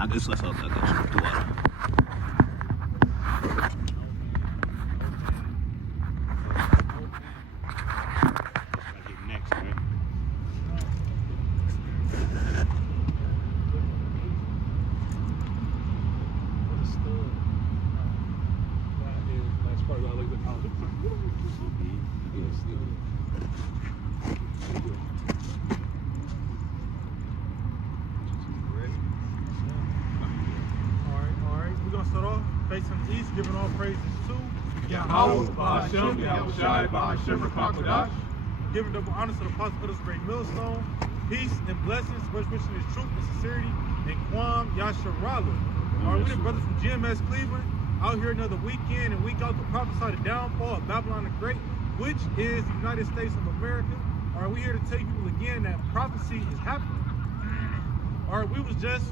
معك قصص هكذا شفتوها. Start off facing east, giving all praises to Yahweh, Ba'Hashem, Yahushai, Ba'Hashem, Rakakadash. Giving double honor to the apostle of this great millstone. Peace and blessings, much wishing is truth and sincerity, and Kwam Yasharala. All right, we the brothers from GMS Cleveland, out here another weekend and week out to prophesy the downfall of Babylon the Great, which is the United States of America. All right, we here to tell you people again that prophecy is happening. All right, we was just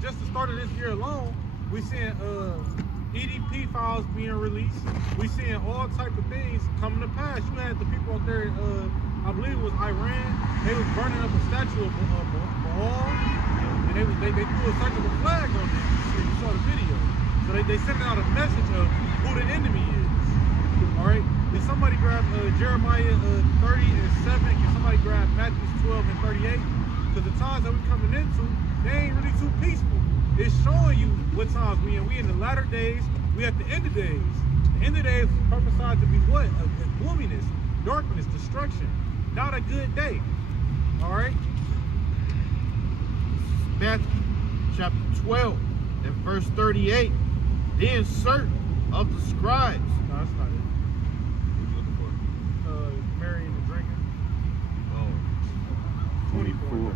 just the start of this year alone, we seeing EDP files being released. We seeing all type of things coming to pass. You had the people out there, I believe it was Iran. They was burning up a statue of Baal, and they threw a circular flag on it. You saw the video. So they sending out a message of who the enemy is. All right. Did somebody grab Jeremiah 30:7? Can somebody grab Matthew 12:38? Because the times that we're coming into, they ain't really too peaceful. It's showing you what times we in. We in the latter days, we at the end of days. The end of days is prophesied to be what? A gloominess, darkness, destruction. Not a good day. All right? Matthew chapter 12 and verse 38. Then certain of the scribes. No, that's not it. What you looking for? Marrying and drinking. Oh. 24.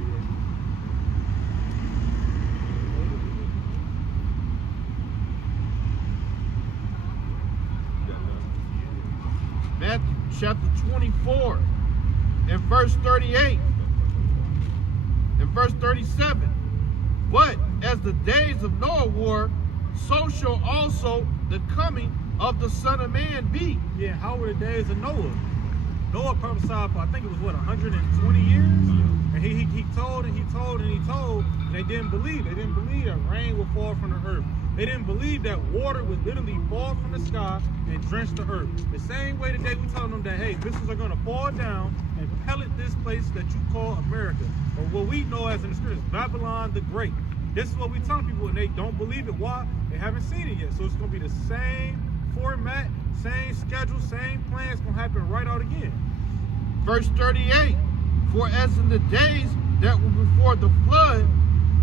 Matthew chapter 24 and verse 38 and verse 37. But as the days of Noah were, so shall also the coming of the Son of Man be. Yeah, how were the days of Noah? Noah prophesied for, I think it was what, 120 years? And he told and he told and he told, and they didn't believe. They didn't believe that rain would fall from the earth. They didn't believe that water would literally fall from the sky and drench the earth. The same way today we telling them that, hey, missiles are going to fall down and pellet this place that you call America, or what we know as in the scriptures, Babylon the Great. This is what we tell people, and they don't believe it. Why? They haven't seen it yet. So it's going to be the same format, same schedule, same plan. It's going to happen right out again. Verse 38. For as in the days that were before the flood,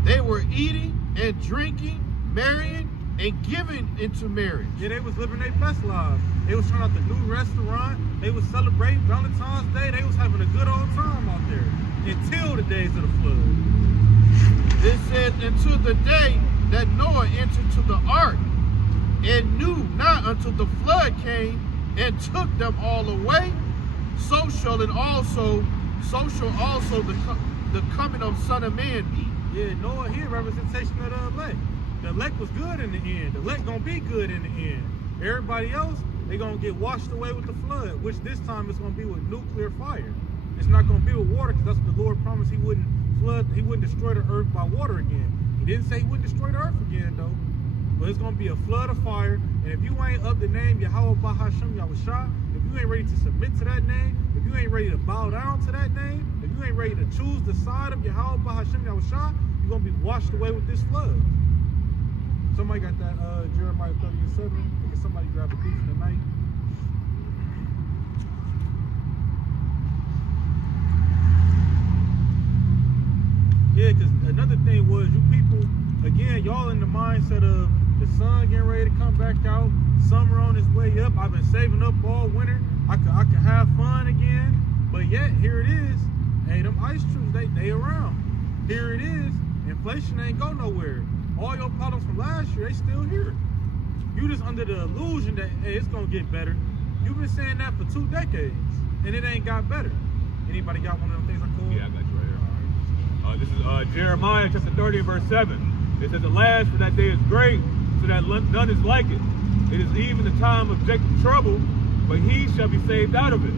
they were eating and drinking, marrying, and giving into marriage. Yeah, they was living their best lives. They was trying out the new restaurant. They was celebrating Valentine's Day. They was having a good old time out there until the days of the flood. It says, until the day that Noah entered to the ark, and knew not until the flood came and took them all away, so shall also the coming of Son of Man be. Yeah, Noah here, representation of the elect. The elect was good in the end. The elect gonna be good in the end. Everybody else, they gonna get washed away with the flood, which this time is gonna be with nuclear fire. It's not gonna be with water, because that's what the Lord promised he wouldn't flood, he wouldn't destroy the earth by water again. He didn't say he wouldn't destroy the earth again though. But it's gonna be a flood of fire. And if you ain't of the name Yahweh Ba'Hashem Yahushai, if you ain't ready to submit to that name, if you ain't ready to bow down to that name, if you ain't ready to choose the side of Yahweh Ba'Hashem Yahushai, you're gonna be washed away with this flood. Somebody got that Jeremiah 30:7. Can somebody grab a piece tonight? Yeah, because another thing was, you people, again, y'all in the mindset of the sun getting ready to come back out, summer on its way up. I've been saving up all winter. I could have fun again, but yet here it is. Hey, them ice troops, they around. Here it is. Inflation ain't go nowhere. All your problems from last year, they still here. You just under the illusion that, hey, it's gonna get better. You've been saying that for 2 decades, and it ain't got better. Anybody got one of them things I call? Yeah, I got you right here. This is Jeremiah chapter 30 and verse 7. It says, alas, for that day is great, so that none is like it. It is even the time of Jacob's trouble, but he shall be saved out of it.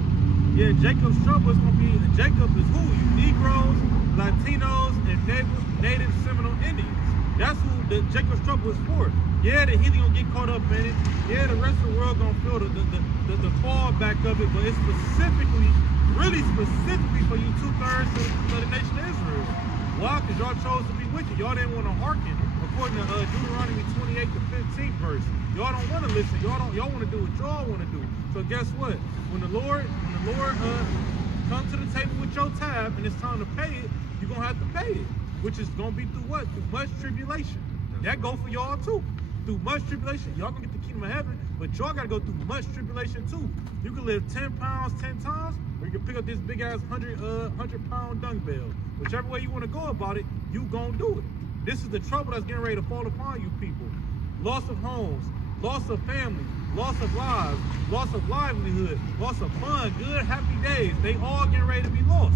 Yeah, Jacob's trouble is going to be, Jacob is who? You Negroes, Latinos, and native Seminole Indians. That's who the Jacob's trouble is for. Yeah, the heathen gonna get caught up in it. Yeah, the rest of the world gonna feel the fallback of it, but it's specifically, really specifically for you 2/3 of the nation of Israel. Why? Because y'all chose to be wicked. Y'all didn't want to hearken according to Deuteronomy 28 to 15 verse. Y'all don't want to listen. Y'all want to do what y'all want to do. So guess what? When the Lord comes to the table with your tab and it's time to pay it, you're gonna have to pay it. Which is gonna be through what? Through much tribulation. That go for y'all too. Through much tribulation, y'all gonna get the kingdom of heaven, but y'all gotta go through much tribulation too. You can live 10 pounds 10 times, or you can pick up this big ass 100-pound dumbbell. Whichever way you wanna go about it, you gonna do it. This is the trouble that's getting ready to fall upon you people. Loss of homes, loss of family, loss of lives, loss of livelihood, loss of fun, good, happy days. They all getting ready to be lost.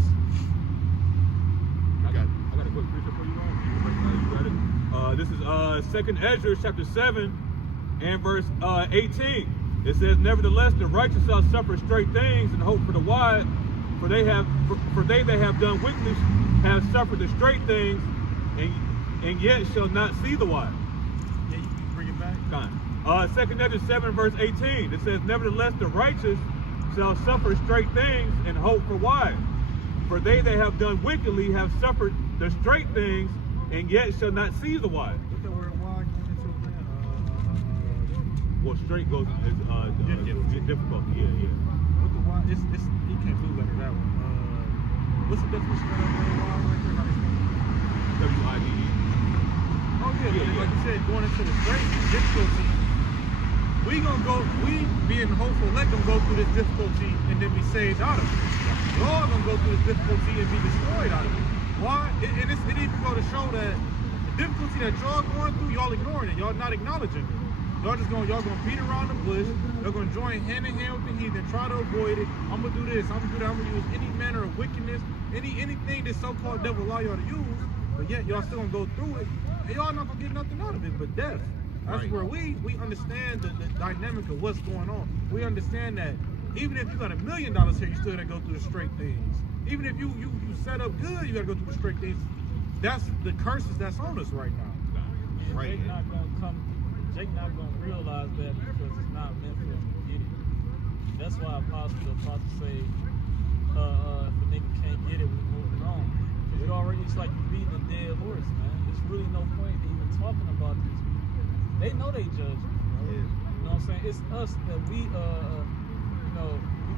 I got a quick scripture for you, Ron. You got it. This is 2nd Ezra chapter 7 and verse 18. It says, "Nevertheless, the righteous shall suffer straight things and hope for the wide, for they that have done wickedness have suffered the straight things, and yet shall not see the wide." Yeah, you can bring it back. Fine. 2nd Ezra 7 verse 18. It says, "Nevertheless, the righteous shall suffer straight things and hope for wide. For they that have done wickedly have suffered the straight things, and yet shall not see the wide." What's the word wide going into again? Well, straight goes is difficulty. Yeah. What the wide? It's you can't blue letter that one. What's the definition of that word wide right there? How they spell it? WIDE. Oh yeah, like you said, going into the straight difficulty. We being hopeful, gonna go through this difficulty and then be saved out of it. Y'all gonna go through this difficulty and be destroyed out of it. Why? It even go to show that the difficulty that y'all going through, y'all ignoring it. Y'all not acknowledging it. Y'all gonna beat around the bush. Y'all gonna join hand in hand with the heathen, try to avoid it. I'm gonna do this. I'm gonna do that. I'm gonna use any manner of wickedness, anything this so-called devil allow y'all to use. But yet y'all still gonna go through it, and y'all not gonna get nothing out of it but death. That's Right. where we understand the dynamic of what's going on. We understand that even if you got $1 million here, you still gotta go through the straight things. Even if you set up good, you gotta go through the straight things. That's the curses that's on us right now. And Right. Jake not gonna realize that because it's not meant for him to get it. That's why the apostle say, if a nigga can't get it, we moving on. Because you already, it's like you beating a dead horse, man. There's really no point in even talking about these people. They know they judge you, bro. Yeah. You know what I'm saying? It's us that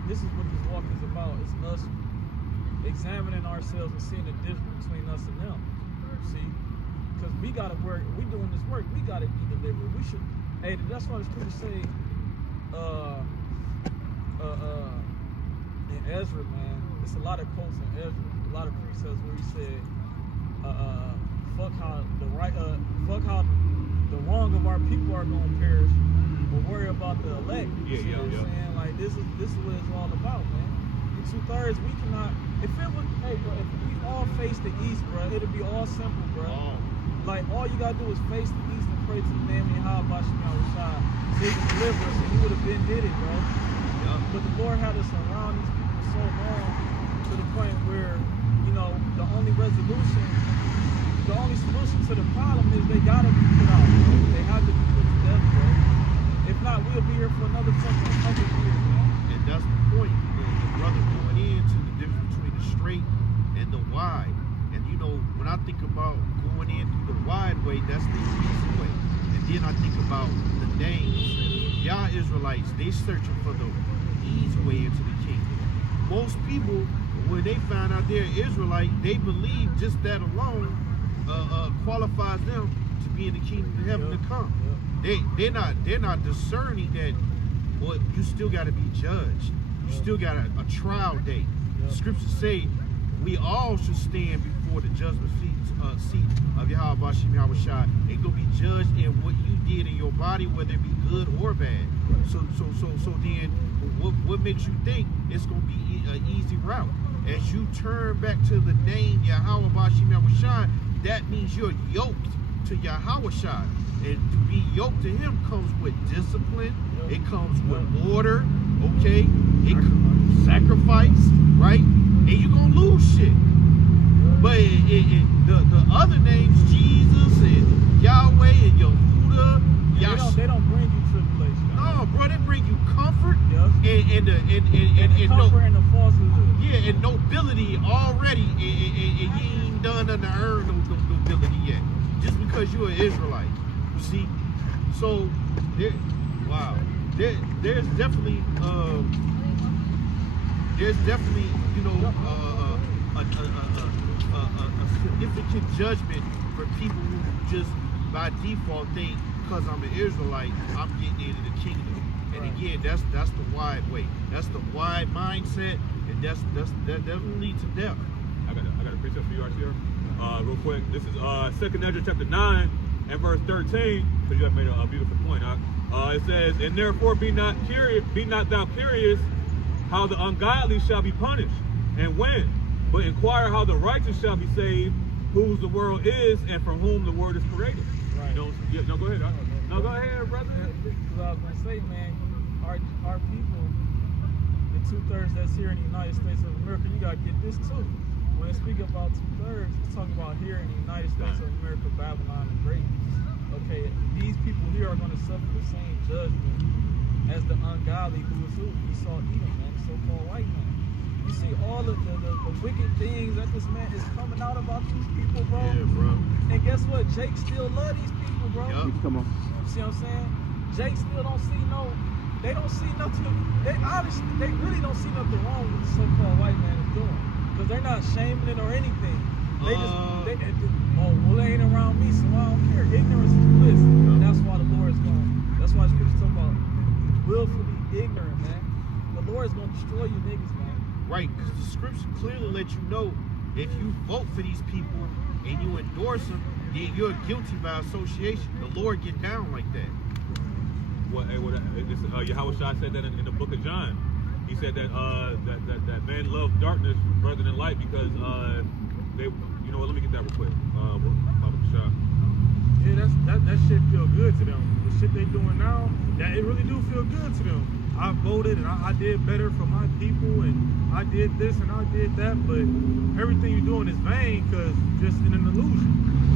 this is what this walk is about. It's us examining ourselves and seeing the difference between us and them. See? Because we gotta work, we doing this work, we gotta be delivered. We should, hey, that's why the scripture say, in Ezra, man, it's a lot of quotes in Ezra, a lot of precepts where he said, fuck how the wrong of our people are gonna perish, but worry about the elect. You see what I'm saying? Like this is what it's all about, man. In 2/3, we cannot. If it was, hey, bro, if we all face the east, bro, it'd be all simple, bro. Like all you gotta do is face the east and pray to the name of Yahweh Shai, so he can deliver us, and he would have been did it, bro. But the Lord had us around these people so long to the point where, the only resolution, the only solution to the problem is they gotta be put out, bro. They have to be put to death, bro. If not, we'll be here for another fucking 100 years, man. And that's the point. The brother going into the difference between the straight and the wide. And when I think about going in through the wide way, that's the easy way. And then I think about the names. Y'all Israelites, they searching for the easy way into the kingdom. Most people, when they find out they're Israelite, they believe just that alone qualifies them to be in the kingdom of heaven to come. They're not discerning that, well, you still got to be judged. You still got a trial date. The scriptures say we all should stand before the judgment seat of Yahweh Shai. Ain't gonna be judged in what you did in your body, whether it be good or bad. So then, what makes you think it's gonna be an easy route? As you turn back to the name Yahweh Shai, that means you're yoked to Yahweh Shai. And to be yoked to him comes with discipline. It comes with order, okay? It sacrifice, right? And you're gonna lose shit. But the other names, Jesus and Yahweh and Yehuda, they don't bring you tribulation. No, bro, they bring you comfort and and comfort and the falsehood. Yeah, and nobility already, and you ain't done nothing to earn no nobility yet, just because you're an Israelite. You see, so there's definitely you know a significant judgment for people who just by default think because I'm an Israelite, I'm getting into the kingdom. And again, that's the wide way. That's the wide mindset, and that doesn't lead to death. I got a precept for you right here. Real quick. This is 2nd Ezra chapter 9 and verse 13. Because you have made a beautiful point. It says, "And therefore be not thou curious how the ungodly shall be punished, and when, but inquire how the righteous shall be saved, whose the world is, and from whom the word is created." Right. You know, yeah, no, go ahead. No, go ahead, brother. Because I was gonna say, man, our people, the 2/3 that's here in the United States of America, you gotta get this too. When they speak about 2/3, it's talking about here in the United States of America, Babylon the Great. Okay, these people here are gonna suffer the same judgment as the ungodly who is who? Esau, Edom, man, the so-called white man. You see all of the wicked things that this man is coming out about these people, bro. Yeah, bro. And guess what? Jake still love these people, bro. Yep. Come on. You see what I'm saying? Jake still don't see they don't see nothing. They really don't see nothing wrong with the so-called white man is doing. Because they're not shaming it or anything. They just, well, it ain't around me, so I don't care. Ignorance is bliss. And that's why the Lord is going. That's why scripture talk about willfully ignorant, man. The Lord is going to destroy you niggas, man. Right, because the scripture clearly let you know if you vote for these people and you endorse them, then you're guilty by association. The Lord get down like that. Yahweh Shai said that in the book of John. He said that that men love darkness rather than light because they, you know what? Let me get that real quick. Yeah, that shit feel good to them. The shit they doing now, that it really do feel good to them. I voted and I did better for my people and I did this and I did that, but everything you're doing is vain because just in an illusion.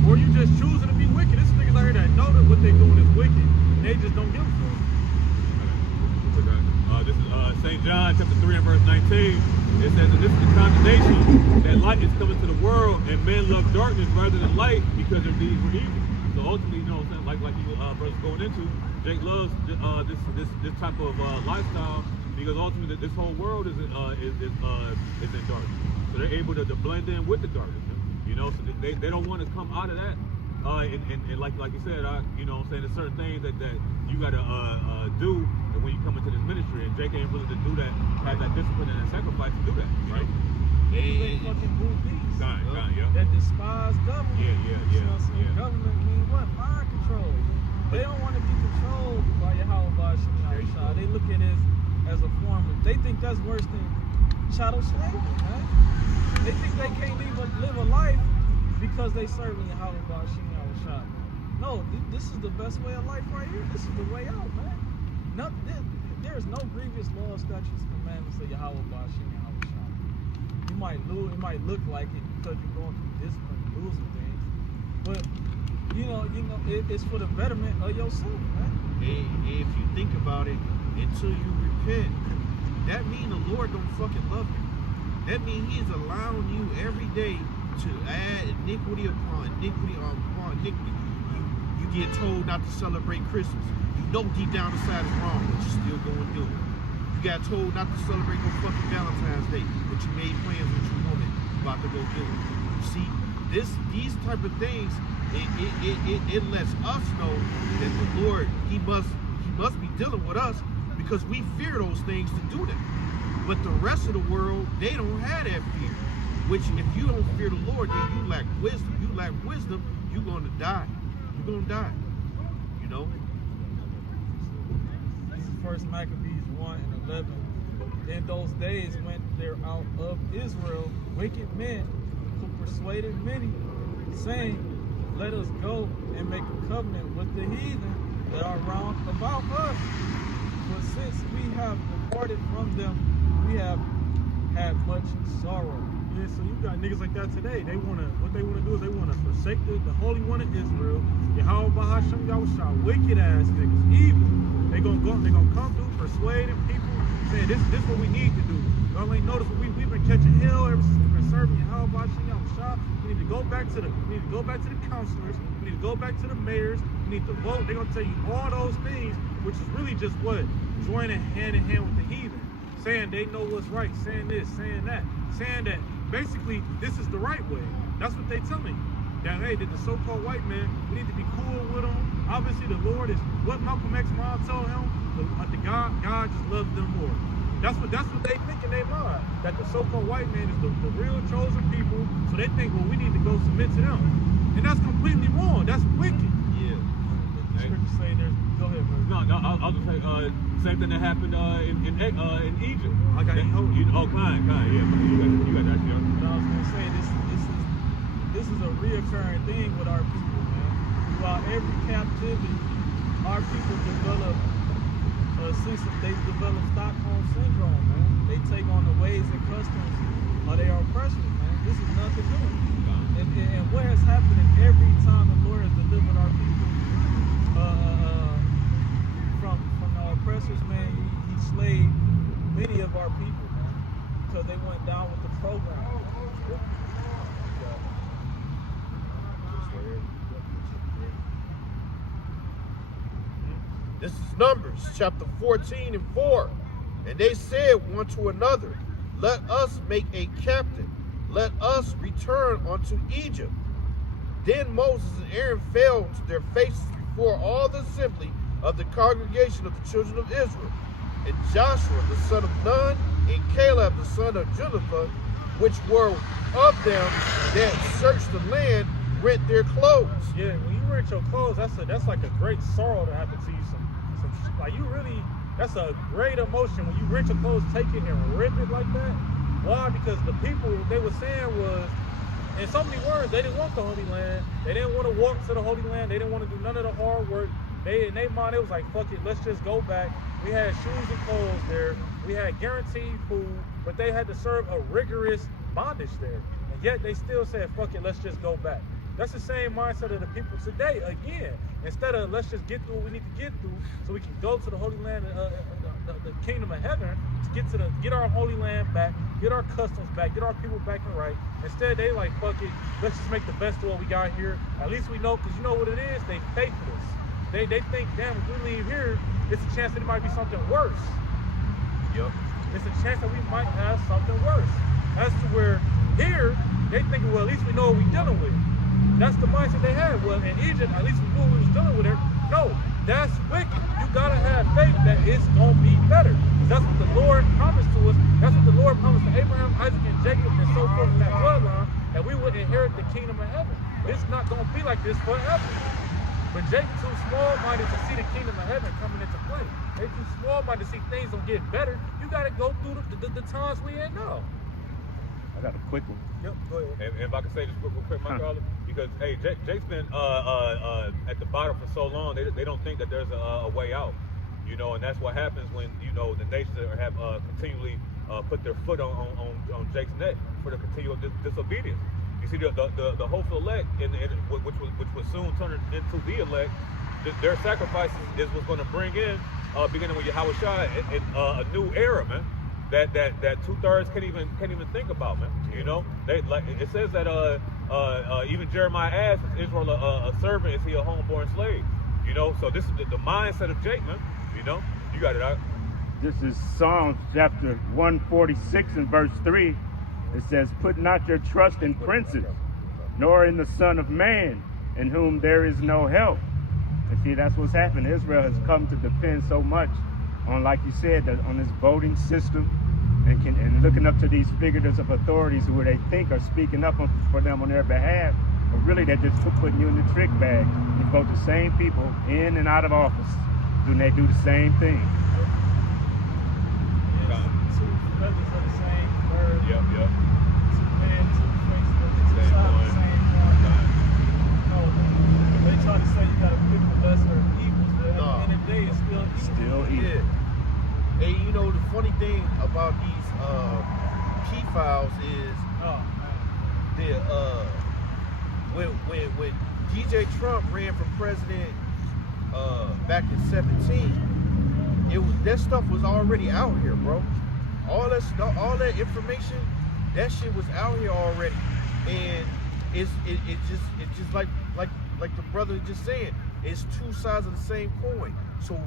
Or you just choosing to be wicked. This niggas out here that know that what they doing is wicked. They just don't give a fuck. This is St. John chapter 3 and verse 19. It says that this is the condemnation, that light is coming to the world and men love darkness rather than light because their deeds were evil. So ultimately, you know what I'm saying, like you brothers going into, Jake loves this type of lifestyle because ultimately this whole world is in darkness. So they're able to blend in with the darkness. You know, so they don't want to come out of that. And like you said, you know what I'm saying, there's certain things that you got to do when you come into this ministry, and Jake ain't willing to do that, have that discipline and that sacrifice to do that, right? They fucking brute beasts. Yeah. That despise government. Yeah. You know what I'm saying? Government mean what? Mind control. They don't want to be controlled by Yahweh Shai. They look at it as a form of, they think that's worse than chattel slavery, man. They think they can't live a life because they serving Yahweh Shai. No, this is the best way of life right here. This is the way out, man. There is no grievous law, statutes, commandments of Yahweh Shai. You might lose, it might look like it because you're going through discipline and losing things, but you know, it's for the betterment of yourself, man. If you think about it, until you repent, that means the Lord don't fucking love you. That means He's allowing you every day to add iniquity upon iniquity upon iniquity. You get told not to celebrate Christmas. You know deep down inside it's wrong, but you still go and do it. You got told not to celebrate no fucking Valentine's Day, but you made plans with your woman about to go do it. You see, these type of things, it lets us know that the Lord, He must be dealing with us because we fear those things to do them. But the rest of the world, they don't have that fear. Which, if you don't fear the Lord, then you lack wisdom. You lack wisdom, you're going to die. You're going to die. You know? This is 1 Maccabees 1 and 11. In those days went there out of Israel wicked men who persuaded many, saying, let us go and make a covenant with the heathen that are round about us. For since we have departed from them, we have had much sorrow. Yeah, so you got niggas like that today. What they wanna do is they wanna forsake the Holy One of Israel. Yahweh Bahasham Yahushua, wicked ass niggas, evil. They gonna come through persuading people, saying this what we need to do. Y'all ain't noticed we've been catching hell ever since we've been serving Yahweh Bahasham Yahushua. We need to go back to the counselors. We need to go back to the mayors. We need to vote. They're gonna tell you all those things, which is really just what? Joining hand in hand with the heathen. Saying they know what's right, saying this, saying that, saying that basically this is the right way. That's what they telling you. That hey, did the so-called white man, we need to be cool with them. Obviously the Lord is what Malcolm X mom told him, the God just loves them more. That's what they think in their mind. That the so-called white man is the real chosen people. So they think, well, we need to go submit to them. And that's completely wrong. That's wicked. Yeah. The scriptures say there's go ahead, bro. No, I'll just say same thing that happened in Egypt. I got it. Kind, yeah. You got that, yeah. But I was gonna say this is a reoccurring thing with our people, man. Throughout every captivity, our people develop they develop Stockholm syndrome, man. They take on the ways and customs of their oppressors, man. This is nothing new. And what has happened every time the Lord has delivered our people from the oppressors, man, he slayed many of our people, man, because they went down with the program. This is Numbers chapter 14 and 4. And they said one to another, let us make a captain. Let us return unto Egypt. Then Moses and Aaron fell to their faces before all the assembly of the congregation of the children of Israel. And Joshua the son of Nun and Caleb the son of Jephthah, which were of them that searched the land, rent their clothes. Yeah, when you rent your clothes, that's like a great sorrow to happen to you. Like you really, that's a great emotion when you rent your clothes, take it and rip it like that. Why? Because the people, what they were saying was, in so many words, they didn't want the Holy Land. They didn't want to walk to the Holy Land. They didn't want to do none of the hard work. In their mind, it was like, fuck it, let's just go back. We had shoes and clothes there. We had guaranteed food, but they had to serve a rigorous bondage there. And yet they still said, fuck it, let's just go back. That's the same mindset of the people today. Again, instead of let's just get through what we need to get through so we can go to the Holy Land, the kingdom of heaven, to get our Holy Land back, get our customs back, get our people back and right. Instead, they like, fuck it, let's just make the best of what we got here. At least we know, because you know what it is? They faithless. They think, damn, if we leave here, it's a chance that it might be something worse. Yep. It's a chance that we might have something worse. As to where here, they think, well, at least we know what we're dealing with. That's the mindset they had. Well, in Egypt, at least we knew we was dealing with it. No, that's wicked. You gotta have faith that it's gonna be better. That's what the Lord promised to us. That's what the Lord promised to Abraham, Isaac, and Jacob, and so forth in that bloodline, that we would inherit the kingdom of heaven. It's not gonna be like this forever. But Jacob's too small-minded to see the kingdom of heaven coming into play. They're too small-minded to see things don't get better. You gotta go through the times we in now. I got a quick one. Yep, go ahead. And if I can say this real quick, my brother, because hey, Jake's been at the bottom for so long, they don't think that there's a way out, you know, and that's what happens when you know the nations have continually put their foot on Jake's neck for the continual disobedience. You see, the hopeful elect, which was soon turn into the elect, their sacrifices is what's going to bring in, beginning with Yahweh Shai, a new era, man. That 2/3 can't even think about, man. You know, they like it says that even Jeremiah asked, "Is Israel a servant? Is he a homeborn slave?" You know, so this is the mindset of Jake, man. You know, you got it out. This is Psalms chapter 146 and verse 3. It says, "Put not your trust in princes, nor in the Son of Man, in whom there is no help." And see, that's what's happened. Israel has come to depend so much on, like you said, on this voting system, and looking up to these figures of authorities who they think are speaking up for them on their behalf, but really they're just putting you in the trick bag. You vote the same people in and out of office, and they do the same thing. Two feathers of the same bird. Yep. Two men, two faces of the two sides of the same coin. No, they try to say you gotta pick the lesser of evils, but at the end of the day, it's still evil. Yeah. Hey, you know the funny thing about these EDP files is when DJ Trump ran for president back in 17, that stuff was already out here, bro. All that stuff, all that information, that shit was out here already, and it's just like the brother just said, it's two sides of the same coin. So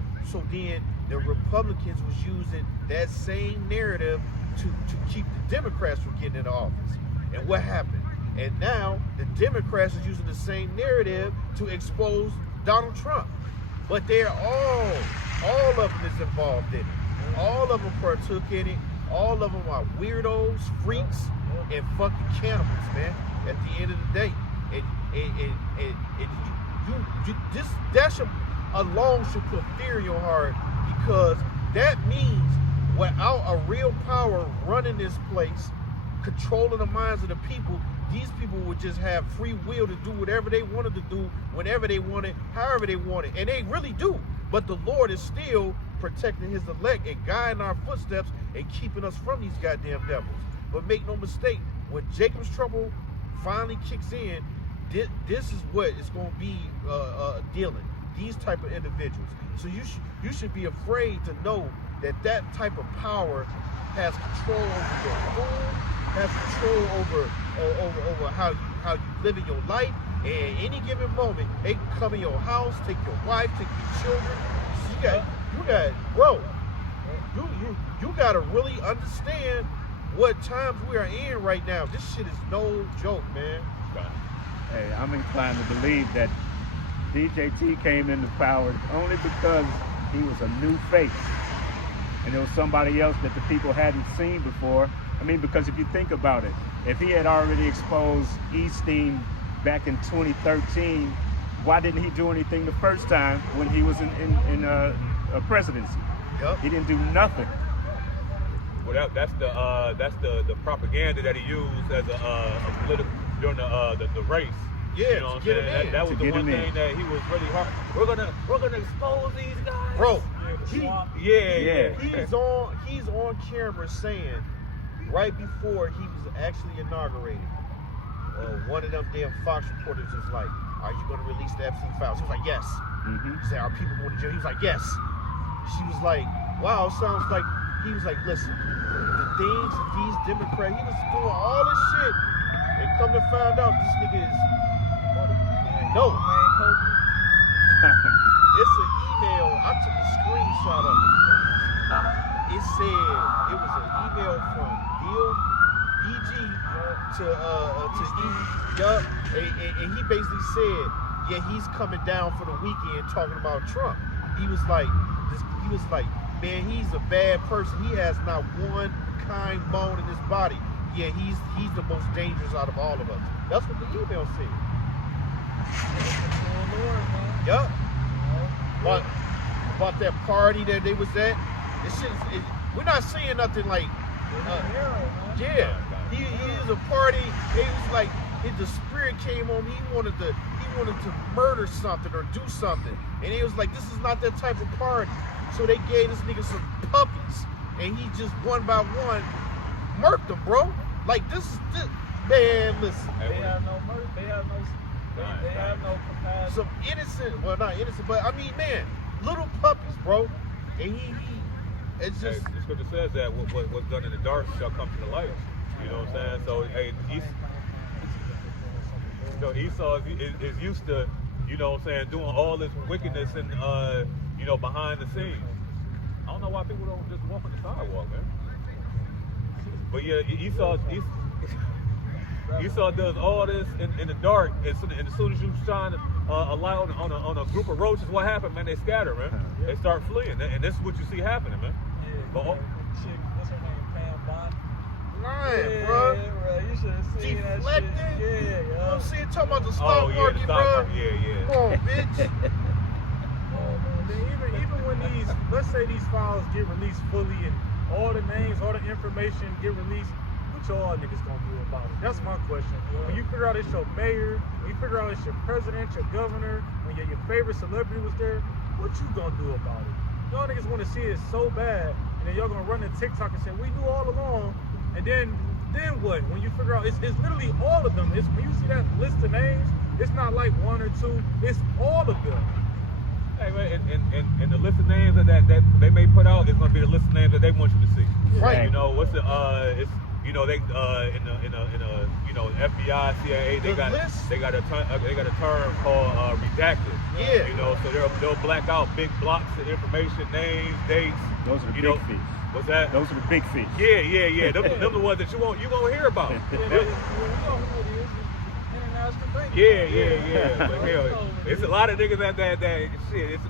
then the Republicans was using that same narrative to keep the Democrats from getting into office. And what happened? And now the Democrats are using the same narrative to expose Donald Trump. But they're all of them is involved in it. All of them partook in it. All of them are weirdos, freaks, and fucking cannibals, man. At the end of the day, that should alone should put fear in your heart, because that means without a real power running this place, controlling the minds of the people, these people would just have free will to do whatever they wanted to do, whenever they wanted, however they wanted. And they really do. But the Lord is still protecting his elect and guiding our footsteps and keeping us from these goddamn devils. But make no mistake, when Jacob's trouble finally kicks in, this is what it's going to be dealing. These type of individuals. So you should be afraid to know that type of power has control over your home, has control over how you live in your life. And any given moment, they can come in your house, take your wife, take your children. So you gotta really understand what times we are in right now. This shit is no joke, man. Hey, I'm inclined to believe that DJT came into power only because he was a new face. And there was somebody else that the people hadn't seen before. I mean, because if you think about it, if he had already exposed Easting back in 2013, why didn't he do anything the first time when he was in a presidency? Yep. He didn't do nothing. Well, that's the propaganda that he used as a political during the race. Yeah, you know what I'm to get saying? him in. That was To the get one him thing in. that he was really hard. We're gonna expose these guys, Bro, Yeah. he's on camera saying right before he was actually inaugurated, one of them damn Fox reporters was like, "Are you going to release the Epstein files?" He was like, "Yes." Mm-hmm. He said, "Are people going to jail?" He was like, "Yes." She was like, "Wow, sounds like." He was like, "Listen, the things that these Democrats, he was doing all this shit, and come to find out, this nigga is no." It's an email. I took a screenshot of it. It said it was an email from DG to Yup. And he basically said, yeah, he's coming down for the weekend talking about Trump. He was like, man, he's a bad person. He has not one kind bone in his body. Yeah, he's the most dangerous out of all of us. That's what the email said. Yup. About that party that they was at. This shit is, we're not saying nothing like, yeah. He is a party. It was like the spirit came on. He wanted to murder something or do something, and it was like, this is not that type of party. So they gave this nigga some puppies, and he just one by one murked them, bro. Like this, man. Listen, They have no mercy. They have no compassion. some innocent, well, not innocent, but I mean, man, little puppies, bro. And it's just. Hey, the scripture says that what's done in the dark shall come to the light. You know what I'm saying? So, hey, Esau is used to, you know what I'm saying, doing all this wickedness and, you know, behind the scenes. I don't know why people don't just walk on the sidewalk, man. But yeah, Esau does all this in the dark, and as soon as you shine a light on a group of roaches, what happened, man? They scatter, man. They start fleeing, and this is what you see happening, man. Yeah, But chick, what's her name? Pam Bond. Lying, bro. Bro. You should have seen Deflecting. that shit. Yeah, You know what I'm yo. saying? Talking about the stock oh yeah, market, the bro. stock market, yeah. Come on, bitch. Even when these, let's say these files get released fully and all the names, all the information get released, what y'all niggas gonna do about it? That's my question. When you figure out it's your mayor, when you figure out it's your president, your governor, when your favorite celebrity was there, what you gonna do about it? Y'all niggas wanna see it so bad, and then y'all gonna run to TikTok and say, we knew all along, and then then what? When you figure out, it's literally all of them. It's when you see that list of names, it's not like one or two. It's all of them. Hey man, and the list of names that they may put out is gonna be the list of names that they want you to see. Right. You know what's the it's you know they in a you know FBI, CIA they got a term called redacted. Yeah. You know, so they'll black out big blocks of information, names, dates. Those are the you big know, fish. What's that? Those are the big fish. Yeah. Them the ones that you won't hear about. Yeah. But hell, it's a lot of niggas that shit. It's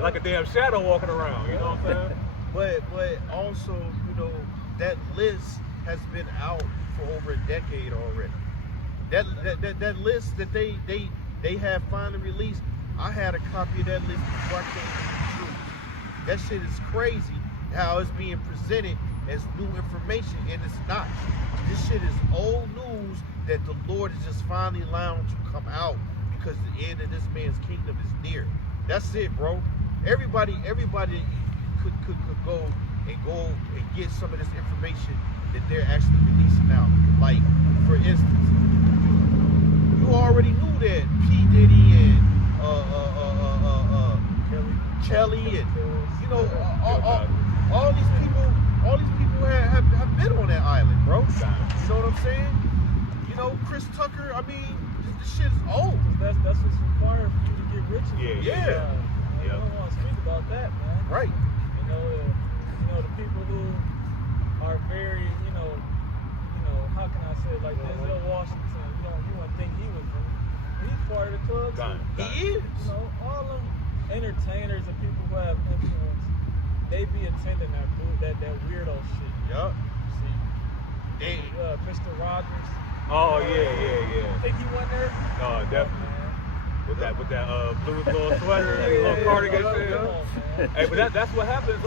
like a damn shadow walking around. You know what I'm saying? But also, you know, that list has been out for over a decade already. That list that they have finally released, I had a copy of that list before I came to the truth. That shit is crazy how it's being presented as new information, and it's not. This shit is old news that the Lord is just finally allowing to come out because the end of this man's kingdom is near. That's it, bro. Everybody could go and get some of this information that they're actually releasing out. Like, for instance, you already knew that P. Diddy and Kelly and you know all these people have been on that island, bro. You know what I'm saying? You know, Chris Tucker. I mean, this shit is old. That's what's required for you to get rich. Yeah. You don't want to speak about that, man. Right. You know the people who are very, you know, how can I say it, like Denzel Washington. You wouldn't think he was. He's part of the club too. He is. You know, all them entertainers and people who have influence, they be attending that weirdo shit. Yup. See, Mr. Rogers. Oh yeah. Think he went there? Oh, definitely. With that blue little sweater and little cardigan. Hey, but that's what happens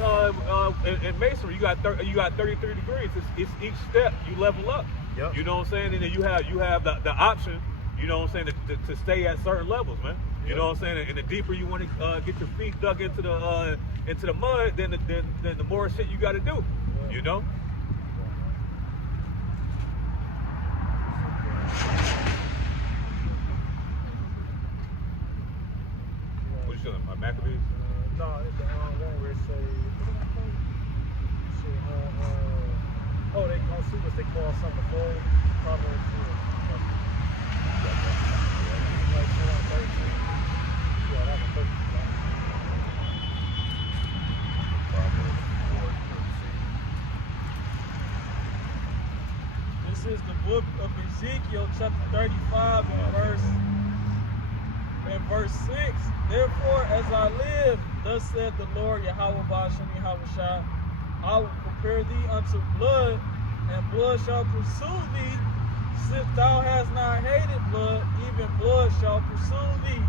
in masonry. You got 33 degrees. It's each step you level up. Yep. You know what I'm saying? And then you have the option. You know what I'm saying, to stay at certain levels, man. You know what I'm saying? And the deeper you want to get your feet dug into the mud, then the more shit you got to do. You know. What you feeling? Maccabees? No, it's the one where it say, they call super. They call something full. Proverbs 4. Like 13. Yeah, that one 13. This is the book of Ezekiel, chapter 35, and verse 6. Therefore, as I live, thus said the Lord, Yahweh Ba'ashem Yahweh Shai, I will prepare thee unto blood, and blood shall pursue thee. Since thou hast not hated blood, even blood shall pursue thee.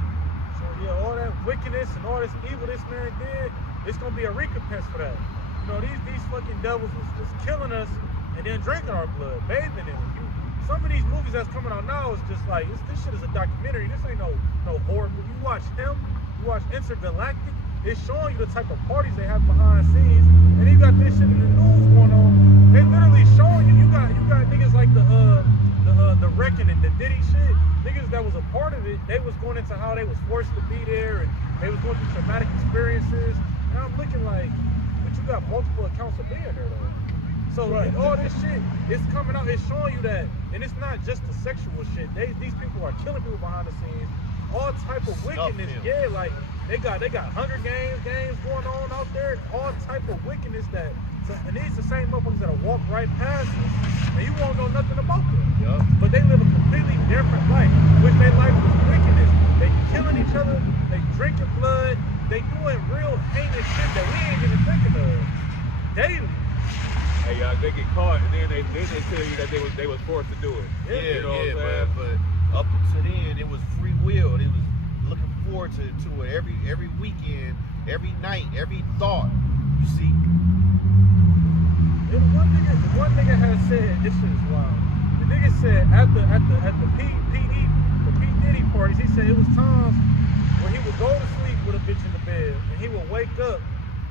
So yeah, all that wickedness and all this evil this man did, it's gonna be a recompense for that. You know, these fucking devils was killing us and then drinking our blood, bathing in it. Some of these movies that's coming out now is just like this shit is a documentary. This ain't no horror movie. You watch him, you watch Intergalactic. It's showing you the type of parties they have behind the scenes, and you got this shit in the news going on. They literally showing you. You got niggas like the Wrecking and the Diddy shit. Niggas that was a part of it. They was going into how they was forced to be there, and they was going through traumatic experiences. And I'm looking like, but you got multiple accounts of being there though. So right. All this shit is coming out. It's showing you that, and it's not just the sexual shit. These people are killing people behind the scenes. All type of wickedness. Yeah, like they got Hunger Games going on out there. All type of wickedness that. And these the same motherfuckers that'll walk right past you, and you won't know nothing about them. Yep. But they live a completely different life, which their life was wickedness. They killing each other. They drinking blood. They doing real heinous shit that we ain't even thinking of daily. Hey, they get caught, and then they tell you that they was forced to do it. Yeah, you know what I'm saying? but up until then, it was free will. They was looking forward to it every weekend, every night, every thought. You see. The one nigga had said, this shit is wild. The nigga said at the P Diddy parties, he said it was times where he would go to sleep with a bitch in the bed, and he would wake up,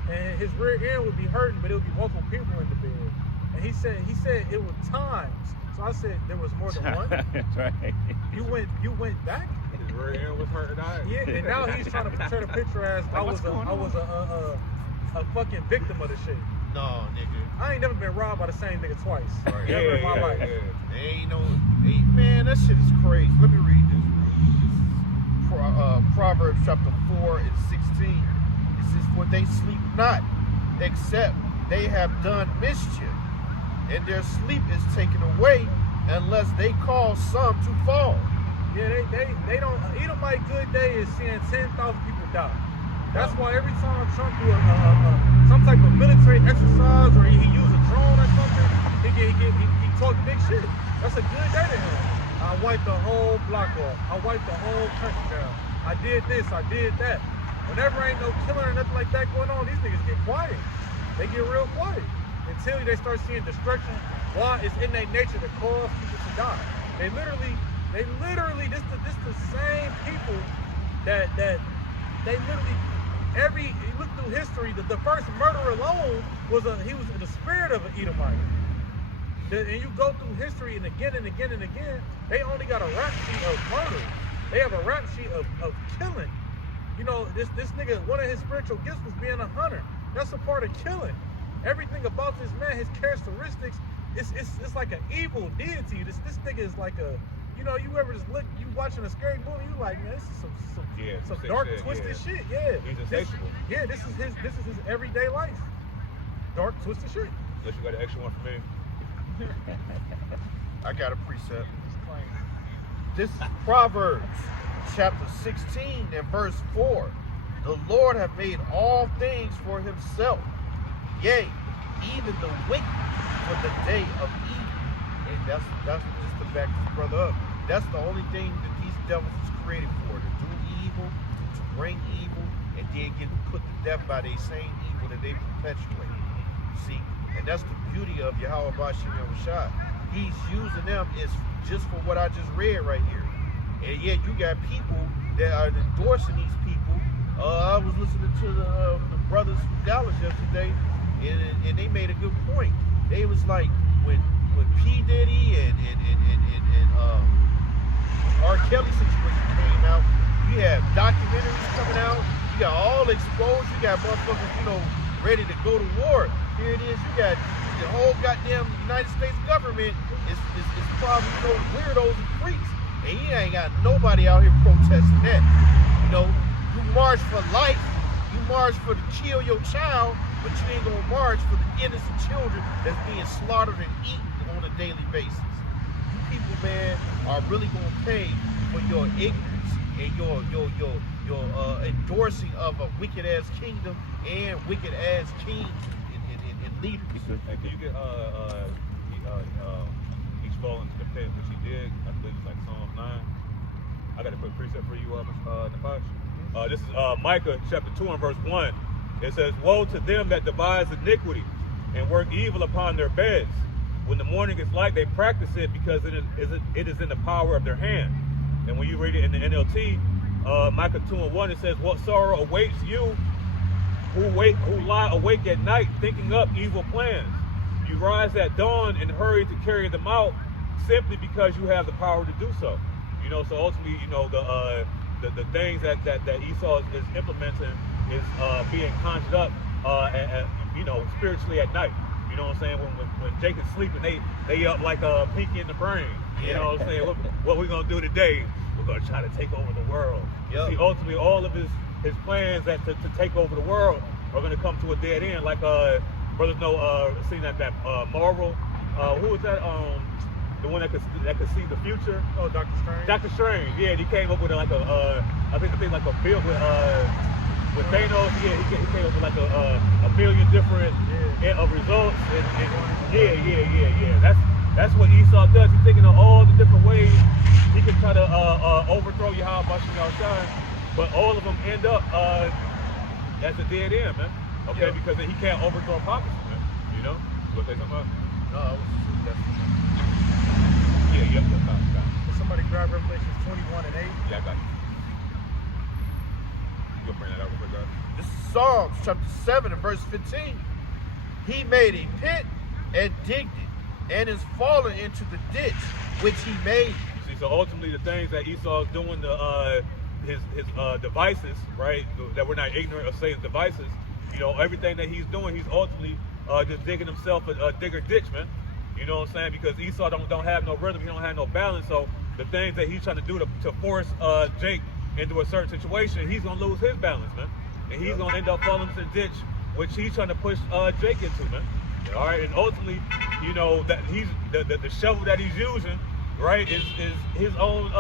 and his rear end would be hurting, but it would be multiple people in the bed. And he said it was times. So I said there was more than one. That's right. You went back? His rear end was hurting out. Yeah, and now he's trying to portray the picture as I was a fucking victim of the shit. No, nigga. I ain't never been robbed by the same nigga twice. Right. Ever in my life. Ain't no, man, that shit is crazy. Let me read this. Proverbs chapter 4 and 16. It says, "For they sleep not, except they have done mischief, and their sleep is taken away, unless they cause some to fall." Yeah, they don't. Edomite good day is seeing 10,000 people die. That's why every time Trump do some type of military exercise or he use a drone or something, he talk big shit. That's a good day to him. I wiped the whole block off. I wiped the whole country down. I did this. I did that. Whenever ain't no killing or nothing like that going on, these niggas get quiet. They get real quiet until they start seeing destruction. Why? It's in their nature to cause people to die. They literally, this the same people that they literally. You look through history, the first murder alone he was in the spirit of an Edomite. And you go through history and again, they only got a rap sheet of murder. They have a rap sheet of killing. You know, this nigga, one of his spiritual gifts was being a hunter. That's a part of killing. Everything about this man, his characteristics, it's like an evil deity. This nigga is like a, you know, you ever just look, you watching a scary movie, you like, man, this is some dark, twisted shit. Yeah. He's insatiable. This is his everyday life. Dark, twisted shit. Unless you got an extra one for me. I got a precept. This is Proverbs chapter 16 and verse 4. "The Lord hath made all things for himself, yea, even the wicked for the day of evil." And that's just to back this brother up. That's the only thing that these devils was created for, to do evil, to bring evil, and then get put to death by the same evil that they perpetuate. See, and that's the beauty of Yahweh Bashim Rashad. He's using them is just for what I just read right here. And yet you got people that are endorsing these people. I was listening to the brothers from Dallas yesterday, and they made a good point. They was like, when P. Diddy and R. Kelly situation came out, you have documentaries coming out, you got all exposed, you got motherfuckers, you know, ready to go to war. Here it is, you got the whole goddamn United States government is probably, you know, weirdos and freaks. And you ain't got nobody out here protesting that. You know, you march for life, you march for to kill your child, but you ain't gonna march for the innocent children that's being slaughtered and eaten on a daily basis. You people, man, are really gonna pay for your ignorance and your endorsing of a wicked ass kingdom and wicked ass kings and leaders. Hey, can you get each fall into the pit, which he did? I believe it's like Psalm 9. I got a quick precept for you, Nafash. This is Micah chapter 2 and verse 1. It says, "Woe to them that devise iniquity and work evil upon their beds. When the morning is light, they practice it because it is in the power of their hand." And when you read it in the NLT, Micah 2 and 1, it says, "What sorrow awaits you who lie awake at night, thinking up evil plans? You rise at dawn and hurry to carry them out, simply because you have the power to do so." You know, so ultimately, you know, the things that Esau is implementing is being conjured up, you know, spiritually at night. You know what I'm saying? When Jacob's sleeping, they up like a pinky in the brain. You know what I'm saying? What we're gonna do today? We're gonna try to take over the world. Yep. See, ultimately, all of his plans to take over the world are gonna come to a dead end. Like brothers know, seen that Marvel. Who was that? The one that could see the future. Oh, Dr. Strange. Dr. Strange. Yeah, he came up with like I think like a bill with Thanos. Yeah, he came up with like a million different results. And yeah. That's what Esau does. He's thinking of all the different ways he can try to overthrow Yahweh Bashim Yahushua, but all of them end up at the dead end, man. Okay, because he can't overthrow prophecy, man. You know? You want to say something about? No, Can somebody grab Revelations 21 and 8? Yeah, I got you. You gonna bring that out real quick, guys? This is Psalms chapter 7 and verse 15. "He made a pit and digged it, and is fallen into the ditch which he made. See, so ultimately the things that Esau is doing, his devices, right, that we're not ignorant of Satan's devices, you know, everything that he's doing, he's ultimately just digging himself a digger ditch, man. You know what I'm saying? Because Esau don't have no rhythm, he don't have no balance, so the things that he's trying to do to force Jake into a certain situation, he's gonna lose his balance, man. And he's gonna end up falling into the ditch, which he's trying to push Jake into, man. All right, and ultimately, you know, that he's the shovel that he's using, right, is his own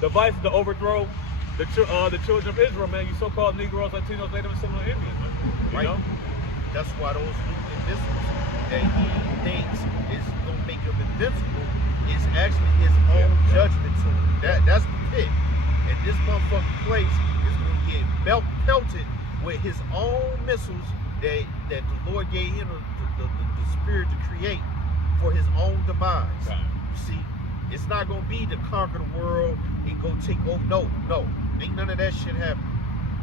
device to overthrow the children of Israel, man. You so-called Negroes, Latinos, Native and similar Indians, man. You know? That's why those nuclear missiles that he thinks is gonna make him invincible is actually his own judgment to him. That's the pit. And this motherfucking place is gonna get pelted with his own missiles that the Lord gave him the spirit to create for his own demise. Right. You see, it's not gonna be to conquer the world and go take over. No, ain't none of that shit happen.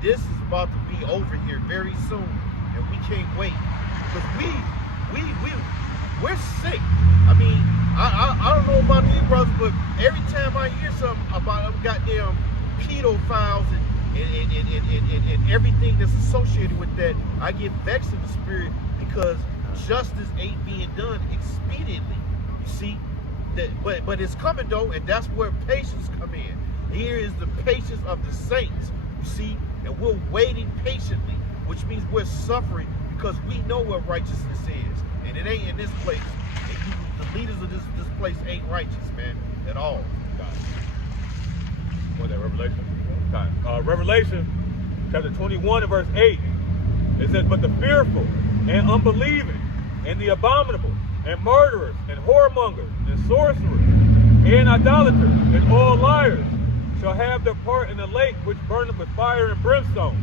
This is about to be over here very soon, and we can't wait because we're sick. I mean, I don't know about you brothers, but every time I hear something about them goddamn pedophiles and everything that's associated with that, I get vexed in the spirit because justice ain't being done expediently. You see, but it's coming though, and that's where patience come in. Here is the patience of the saints. You see, and we're waiting patiently, which means we're suffering because we know what righteousness is, and it ain't in this place. And the leaders of this place ain't righteous, man, at all. What that Revelation? Revelation chapter 21 and verse 8. It says, but the fearful and unbelieving and the abominable and murderers and whoremongers and sorcerers and idolaters and all liars shall have their part in the lake which burneth with fire and brimstone,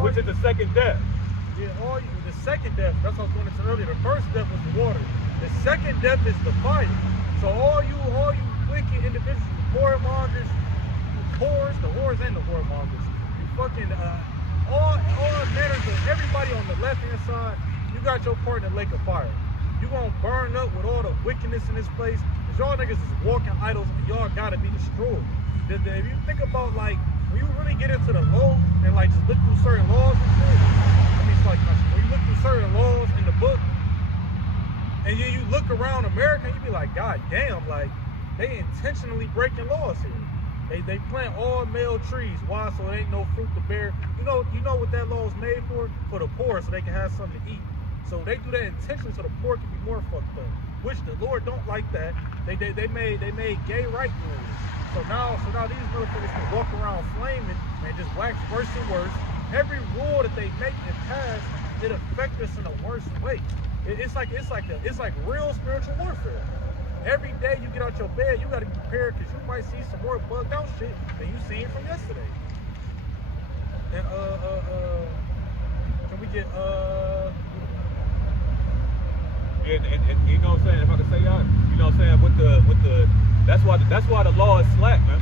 which is the second death. Yeah, the second death, that's what I was going to say earlier. The first death was the water. The second death is the fire. So all you wicked individuals, whoremongers, the whores and the whoremongers, you fucking all manners of everybody on the left hand side, you got your part in the lake of fire. You gonna burn up with all the wickedness in this place, because y'all niggas is walking idols and y'all gotta be destroyed. If you think about, like, when you really get into the law and like just look through certain laws and shit, I mean, it's like when you look through certain laws in the book and you look around America, you be like, God damn, like they intentionally breaking laws here. They plant all male trees. Why? So there ain't no fruit to bear. You know what that law is made for? For the poor, so they can have something to eat. So they do that intentionally so the poor can be more fucked up. Which the Lord don't like that. They made gay right rules. So now these motherfuckers can walk around flaming and just wax worse and worse. Every rule that they make and pass, it affects us in a worse way. It's like real spiritual warfare. Every day you get out your bed, you got to be prepared because you might see some more bugged out shit than you seen from yesterday. And can we get And you know what I'm saying? If I could say y'all, you know what I'm saying? With the that's why the law is slack, man.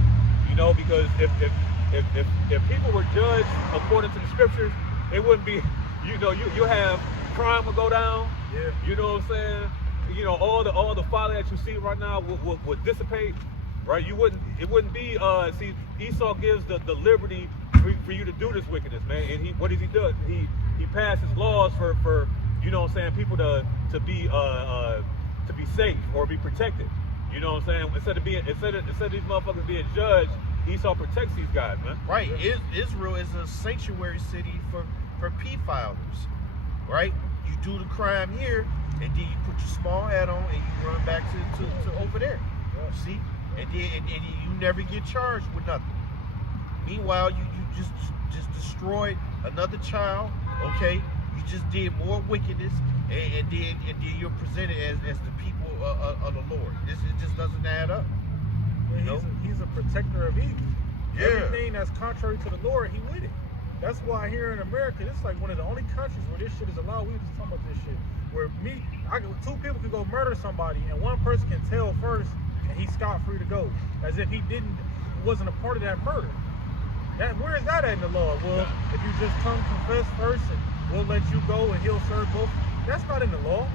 You know, because if people were judged according to the scriptures, it wouldn't be. You know, you have crime would go down. Yeah. You know what I'm saying? You know, all the folly that you see right now would dissipate, right? It wouldn't be. See, Esau gives the liberty for you to do this wickedness, man. And what does he do? He passes laws for you know what I'm saying, people to be safe or be protected. You know what I'm saying? Instead of these motherfuckers being judged, Esau protects these guys, man. Right. Israel is a sanctuary city for pedophiles, right? You do the crime here, and then you put your small hat on and you run back to over there. Yeah. See? And you never get charged with nothing. Meanwhile, you just destroyed another child, okay? You just did more wickedness, and then you're presented as the people of the Lord. It just doesn't add up. Yeah, he's a protector of evil. Yeah. Everything that's contrary to the Lord, he with it. That's why here in America, this is like one of the only countries where this shit is allowed. We were just talking about this shit. Where two people can go murder somebody, and one person can tell first, and he's scot-free to go, as if he wasn't a part of that murder. Where is that at in the law? Well, if you just come confess first, and we'll let you go, and he'll serve both. That's not in the law.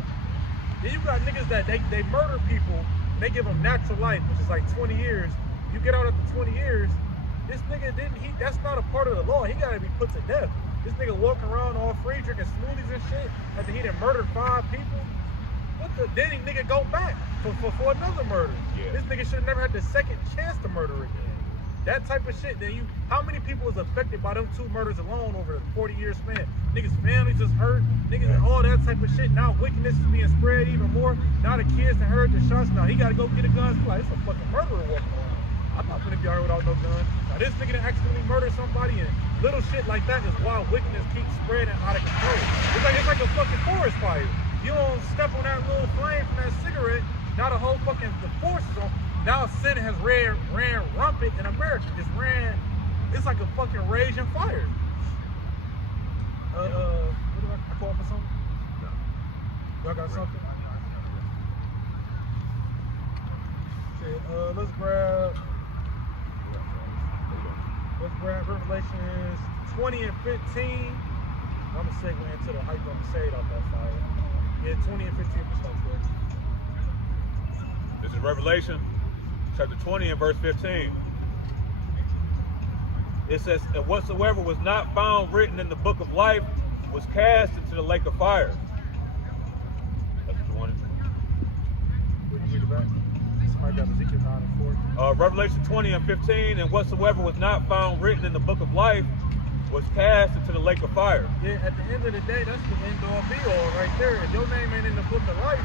Then you got niggas that they murder people and they give them natural life, which is like 20 years. You get out after 20 years, this nigga that's not a part of the law. He gotta be put to death. This nigga walking around all free, drinking smoothies and shit, after he done murdered 5 people. Then he nigga go back for another murder. Yeah. This nigga should have never had the second chance to murder again. That type of shit. Then how many people was affected by them 2 murders alone over a 40-year span? Niggas' families just hurt. Niggas and all that type of shit. Now wickedness is being spread even more. Now the kids that heard the shots. Now he gotta go get a gun. It's like, it's a fucking murderer walking around. I'm not gonna be out without no gun. Now this nigga that accidentally murdered somebody and little shit like that is why wickedness keeps spreading out of control. It's like a fucking forest fire. You don't step on that little flame from that cigarette, now the whole fucking the force is on. Now sin has ran rampant in America. It's like a fucking raging fire. What do I call for something? No. Y'all got something? Okay, let's grab Revelations 20 and 15. I'm gonna segue into the hype on the shade off that fire. Yeah, 20 and 15%. This is Revelation chapter 20 and verse 15. It says, and whatsoever was not found written in the book of life was cast into the lake of fire. That's what you wanted. Where you read it back? Somebody got Ezekiel 9 and 4. Revelation 20 and 15, and whatsoever was not found written in the book of life was cast into the lake of fire. Yeah, at the end of the day, that's the end all be all right there. If your name ain't in the book of life,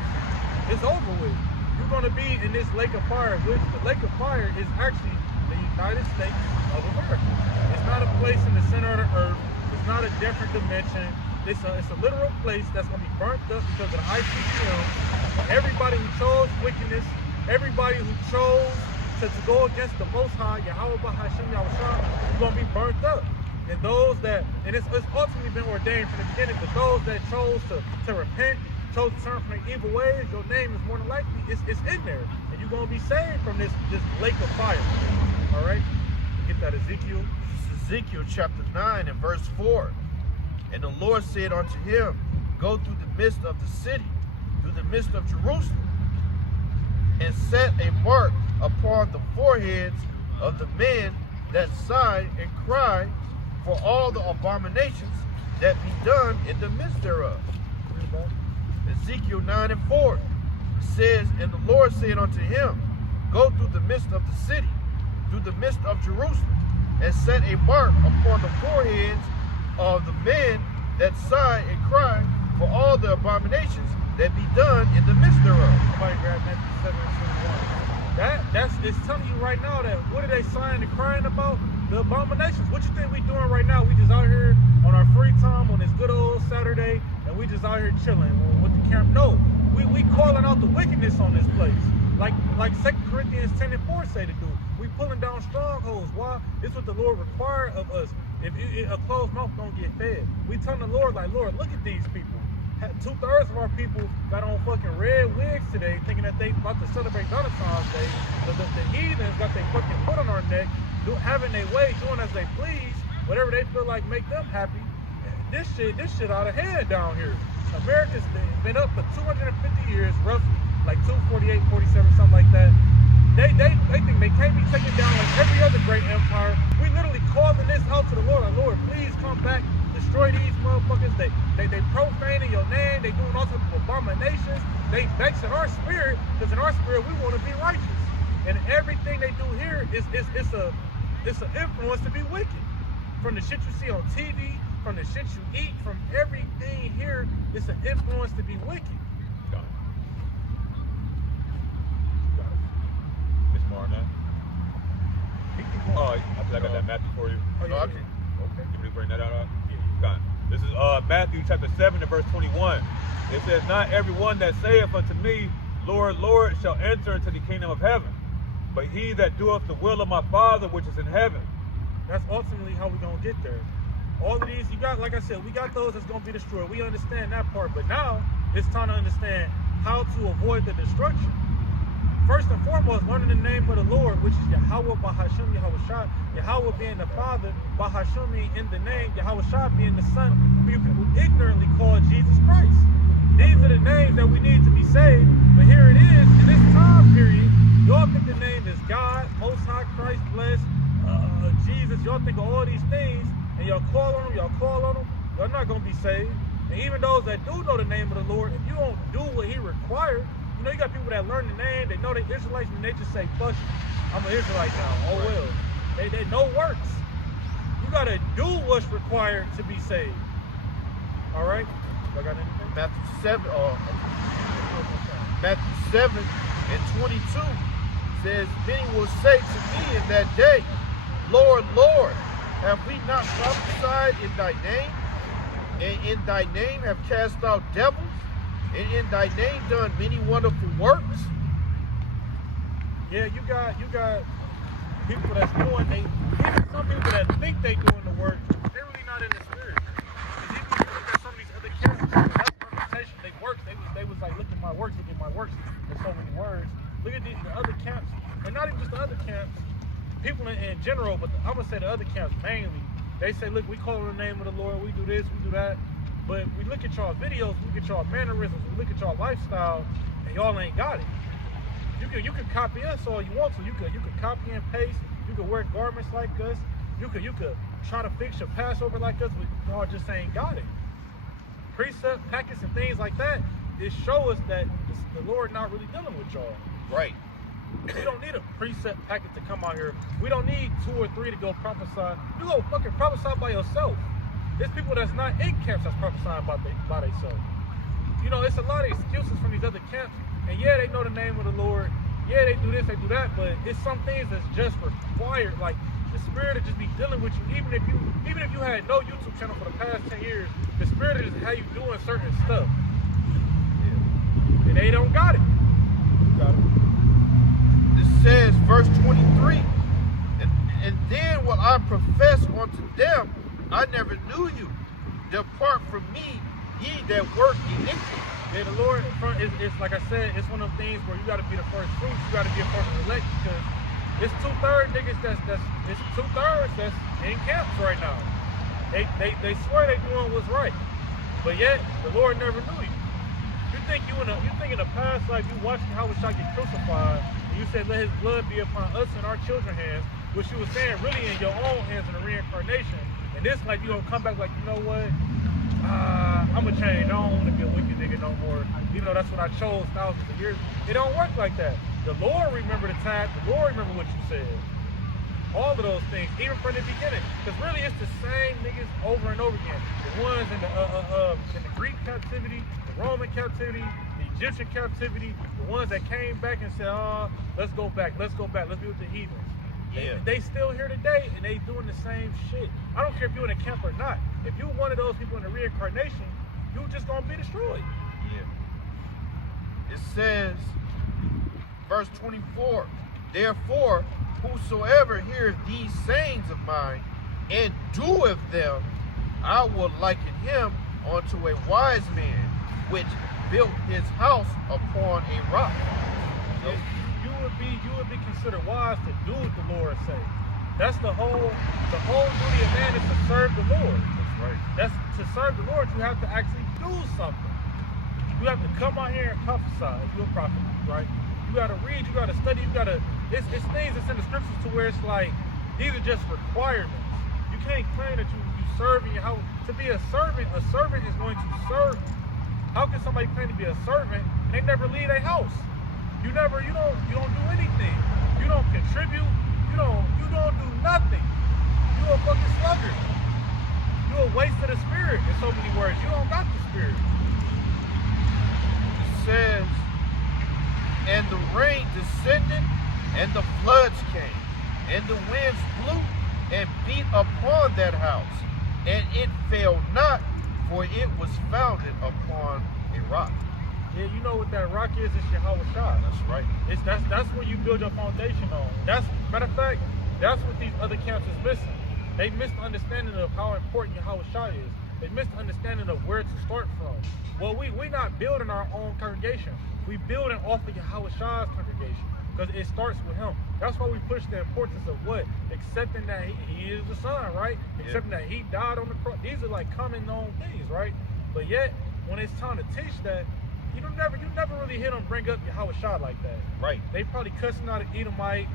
it's over with. You're gonna be in this lake of fire, which the lake of fire is actually the United States of America. It's not a place in the center of the earth. It's not a different dimension. It's a literal place that's gonna be burnt up because of the ICCM. Everybody who chose wickedness, everybody who chose to go against the Most High, Yahweh Bahashim Yahushua, is gonna be burnt up. And those that, and it's ultimately been ordained from the beginning, but those that chose to repent, chose to turn from their evil ways, your name is more than likely, it's in there. And you're going to be saved from this lake of fire. All right? Get that Ezekiel. This is Ezekiel chapter 9 and verse 4. And the Lord said unto him, go through the midst of the city, through the midst of Jerusalem, and set a mark upon the foreheads of the men that sigh and cry for all the abominations that be done in the midst thereof. Ezekiel 9 and 4 says, and the Lord said unto him, go through the midst of the city, through the midst of Jerusalem, and set a mark upon the foreheads of the men that sigh and cry for all the abominations that be done in the midst thereof. Somebody grab Matthew 7 and 21. It's telling you right now that what are they sighing and crying about? The abominations. What you think we doing right now? We just out here on our free time on this good old Saturday, and we just out here chilling with the camp. No, we calling out the wickedness on this place. Like 2 Corinthians 10 and 4 say to do. We pulling down strongholds. Why? It's what the Lord required of us. If a closed mouth don't get fed. We telling the Lord, like, Lord, look at these people. 2/3 of our people got on fucking red wigs today, thinking that they about to celebrate Valentine's Day. The heathens got their fucking foot on our neck, having their way, doing as they please, whatever they feel like make them happy. This shit out of hand down here. America's been up for 250 years, roughly, like 248, 47, something like that. They think they can't be taken down like every other great empire. We literally calling this out to the Lord, like, Lord, please come back, destroy these motherfuckers. They profaning your name, they doing all sorts of abominations. They vexing our spirit, because in our spirit we want to be righteous. And everything they do here it's an influence to be wicked. From the shit you see on TV, from the shit you eat, from everything here, it's an influence to be wicked. Got it. Miss Marna. Oh, I got that Matthew for you. Oh, yeah. Okay. Can we bring that out? Got it. This is Matthew chapter 7 and verse 21. It says, not everyone that saith unto me, Lord, Lord, shall enter into the kingdom of heaven, but he that doeth the will of my Father which is in heaven. That's ultimately how we're going to get there. All of these, you got, like I said, we got those that's going to be destroyed. We understand that part, but now it's time to understand how to avoid the destruction. First and foremost, learning the name of the Lord, which is Yahweh Bahashim Yahushua. Yahweh being the Father, Bahashim in the name, Yahushua being the Son, who people ignorantly call Jesus Christ. these are the names that we need to be saved. But here it is, in this time period, y'all think the name is God, Most High, Christ, blessed, Jesus. Y'all think of all these things, and y'all call on them, y'all not going to be saved. And even those that do know the name of the Lord, if you don't do what he required, you know, you got people that learn the name, they know they Israelites, and they just say, fuck it, I'm an Israelite now, oh well. They know works. You got to do what's required to be saved. All right? Y'all got anything? Matthew 7:22 says, many will say to me in that day, Lord, Lord, have we not prophesied in thy name? And in thy name have cast out devils? And in thy name done many wonderful works? Yeah, you got people that's doing, even some people that think they doing the work, they're really not in the spirit. And even if you look at some of these other camps, that's reputation, they work, they was like, look at my works, there's so many words. Look at the other camps, and not even just the other camps, people in general, but I'm gonna say the other camps mainly. They say, look, we call on the name of the Lord, we do this, we do that. But we look at y'all videos, we look at y'all mannerisms, we look at y'all lifestyle, and y'all ain't got it. You can copy us all you want to. You could copy and paste. You could wear garments like us. You could try to fix your Passover like us, but y'all just ain't got it. Precept packets and things like that, it show us that the Lord not really dealing with y'all. Right. We don't need a precept packet to come out here. We don't need 2 or 3 to go prophesy. You go fucking prophesy by yourself. There's people that's not in camps that's prophesying by themselves. You know, it's a lot of excuses from these other camps. And yeah, they know the name of the Lord. Yeah, they do this, they do that. But it's some things that's just required. Like the Spirit will just be dealing with you. Even if you had no YouTube channel for the past 10 years, the Spirit is how you doing certain stuff. Yeah. And they don't got it. You got it. This says, verse 23, and then will I profess unto them, I never knew you. Depart from me, ye that work iniquity. Yeah, the Lord is like I said, it's one of those things where you got to be the first fruits. You got to be a first elect, because it's 2/3 niggas that's in camps right now. They swear they doing what's right, but yet the Lord never knew you. You think in the past life you watched how we shall get crucified, and you said let his blood be upon us and our children's hands, which you were saying really in your own hands in the reincarnation. And this life you gonna come back like, you know what? I'm gonna change. I don't want to be a wicked nigga no more. Even though that's what I chose thousands of years. It don't work like that. The Lord remember the time. The Lord remember what you said. All of those things, even from the beginning. Because really it's the same niggas over and over again. The ones in the Greek captivity, the Roman captivity, the Egyptian captivity, the ones that came back and said, oh, let's go back, let's be with the heathens. Yeah. They still here today, and they doing the same shit. I don't care if you're in a camp or not. If you one of those people in the reincarnation, you just gonna be destroyed. Yeah. It says, verse 24, therefore, whosoever heareth these sayings of mine and doeth them, I will liken him unto a wise man which built his house upon a rock. So, you would be considered wise to do what the Lord say. That's the whole duty of man is to serve the Lord. That's right. That's to serve the Lord. You have to actually do something. You have to come out here and prophesy if you're a prophet, right? You got to read. You got to study. You got to. It's things that's in the scriptures to where it's like these are just requirements. You can't claim that you serving your house. To be a servant is going to serve you. How can somebody claim to be a servant and they never leave their house? You don't do anything. You don't contribute. You don't do nothing. You a fucking sluggard. You a waste of the spirit in so many words. You don't got the spirit. It says, and the rain descended, and the floods came, and the winds blew and beat upon that house, and it fell not, for it was founded upon a rock. Yeah, you know what that rock is? It's Yahweh Shai. That's right. That's where you build your foundation on. Matter of fact, that's what these other camps is missing. They missed the understanding of how important Yahweh Shai is. They missed the understanding of where to start from. Well, we not building our own congregation. We building off of Yahweh Shai's congregation, because it starts with him. That's why we push the importance of what? Accepting that he is the Son, right? Accepting that he died on the cross. These are like common known things, right? But yet, when it's time to teach that, you never really hear them bring up how it shot like that. Right. They probably cussing out an Edomite.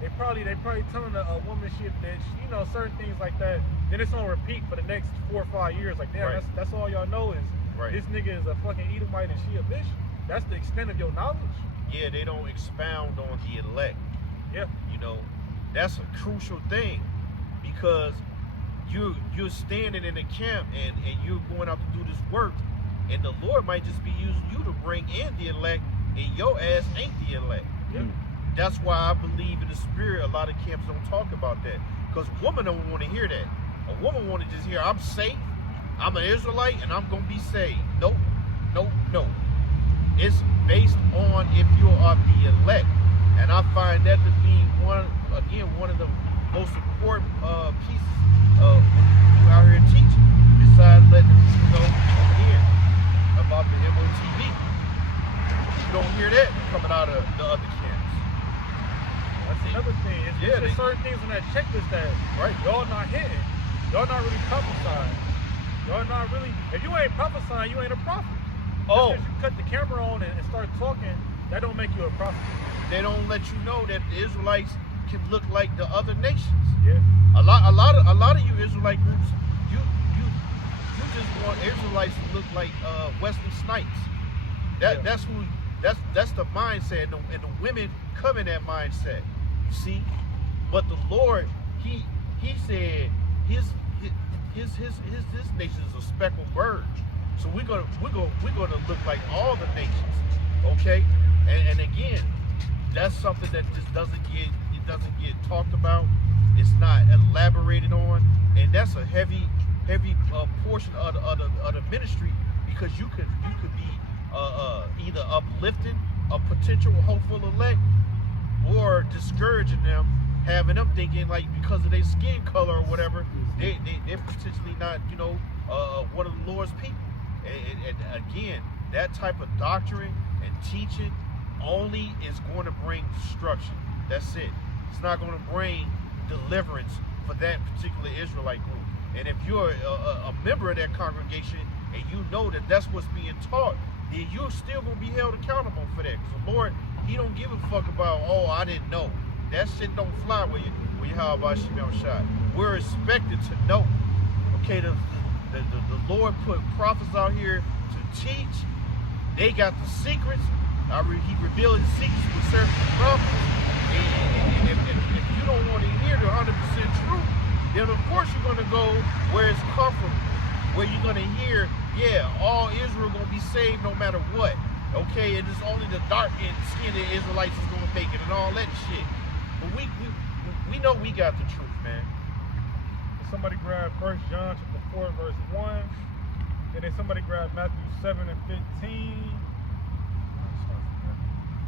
They probably telling a woman she a bitch. You know, certain things like that. Then it's on repeat for the next 4 or 5 years. Like, damn, that's all y'all know is this nigga is a fucking Edomite and she a bitch. That's the extent of your knowledge. Yeah, they don't expound on the elect. Yeah. You know, that's a crucial thing because you're standing in the camp and you're going out to do this work, and the Lord might just be using you to bring in the elect, and your ass ain't the elect. Yeah. That's why I believe in the spirit. A lot of camps don't talk about that because women don't want to hear that. A woman want to just hear, I'm safe, I'm an Israelite, and I'm gonna be saved. Nope. It's based on if you are the elect, and I find that to be one of the most important pieces when you out here teaching. Besides letting people know here about the MOTV, you don't hear that coming out of the other camps. That's another thing. There's certain things on that checklist that y'all not hitting. Y'all not really prophesying. Y'all not really. If you ain't prophesying, you ain't a prophet. Oh. Just 'cause you cut the camera on and start talking, that don't make you a prophet. They don't let you know that the Israelites can look like the other nations. Yeah. A lot of you Israelite groups, you just want Israelites to look like Wesley Snipes. That's the mindset, and the women come in that mindset. See, but the Lord, he said his nation is a speckled bird. So we're gonna look like all the nations, okay? And again, that's something that just doesn't get talked about. It's not elaborated on, and that's a heavy portion of the ministry, because you could be either uplifting a potential hopeful elect or discouraging them, having them thinking like because of their skin color or whatever, they're potentially not one of the Lord's people. And again, that type of doctrine and teaching only is going to bring destruction. That's it. It's not going to bring deliverance for that particular Israelite group. And if you're a member of that congregation and you know that that's what's being taught, then you're still going to be held accountable for that. Because the Lord, he don't give a fuck about, oh, I didn't know. That shit don't fly when you have about Shimon Shot. We're expected to know. Okay, the Lord put prophets out here to teach. They got the secrets. He revealed the secrets with certain prophets. And if you don't want to hear the 100% truth, then of course you're going to go where it's comfortable, where you're going to hear, yeah, all Israel going to be saved no matter what. Okay, and it's only the dark-skinned Israelites is going to make it and all that shit. But we know we got the truth, man. Somebody grab 1 John 4 verse 1, and then somebody grab Matthew 7 and 15.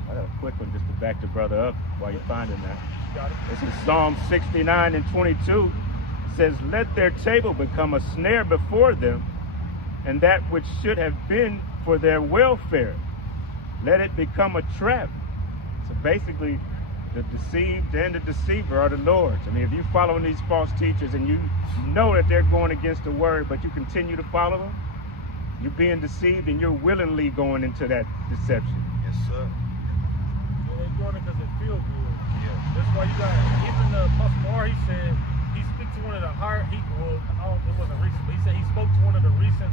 I got a quick one just to back the brother up while you're finding that. Got it. This is Psalm 69 and 22. It says, let their table become a snare before them, and that which should have been for their welfare, let it become a trap. So basically, the deceived and the deceiver are the Lord's. I mean, if you're following these false teachers and you know that they're going against the word, but you continue to follow them, you're being deceived and you're willingly going into that deception. Yes, sir. Yeah, they're doing it because it feels good. Yeah. That's why you got, even the Pastor he said, he speaks to one of the higher, it wasn't recent, but he said he spoke to one of the recent,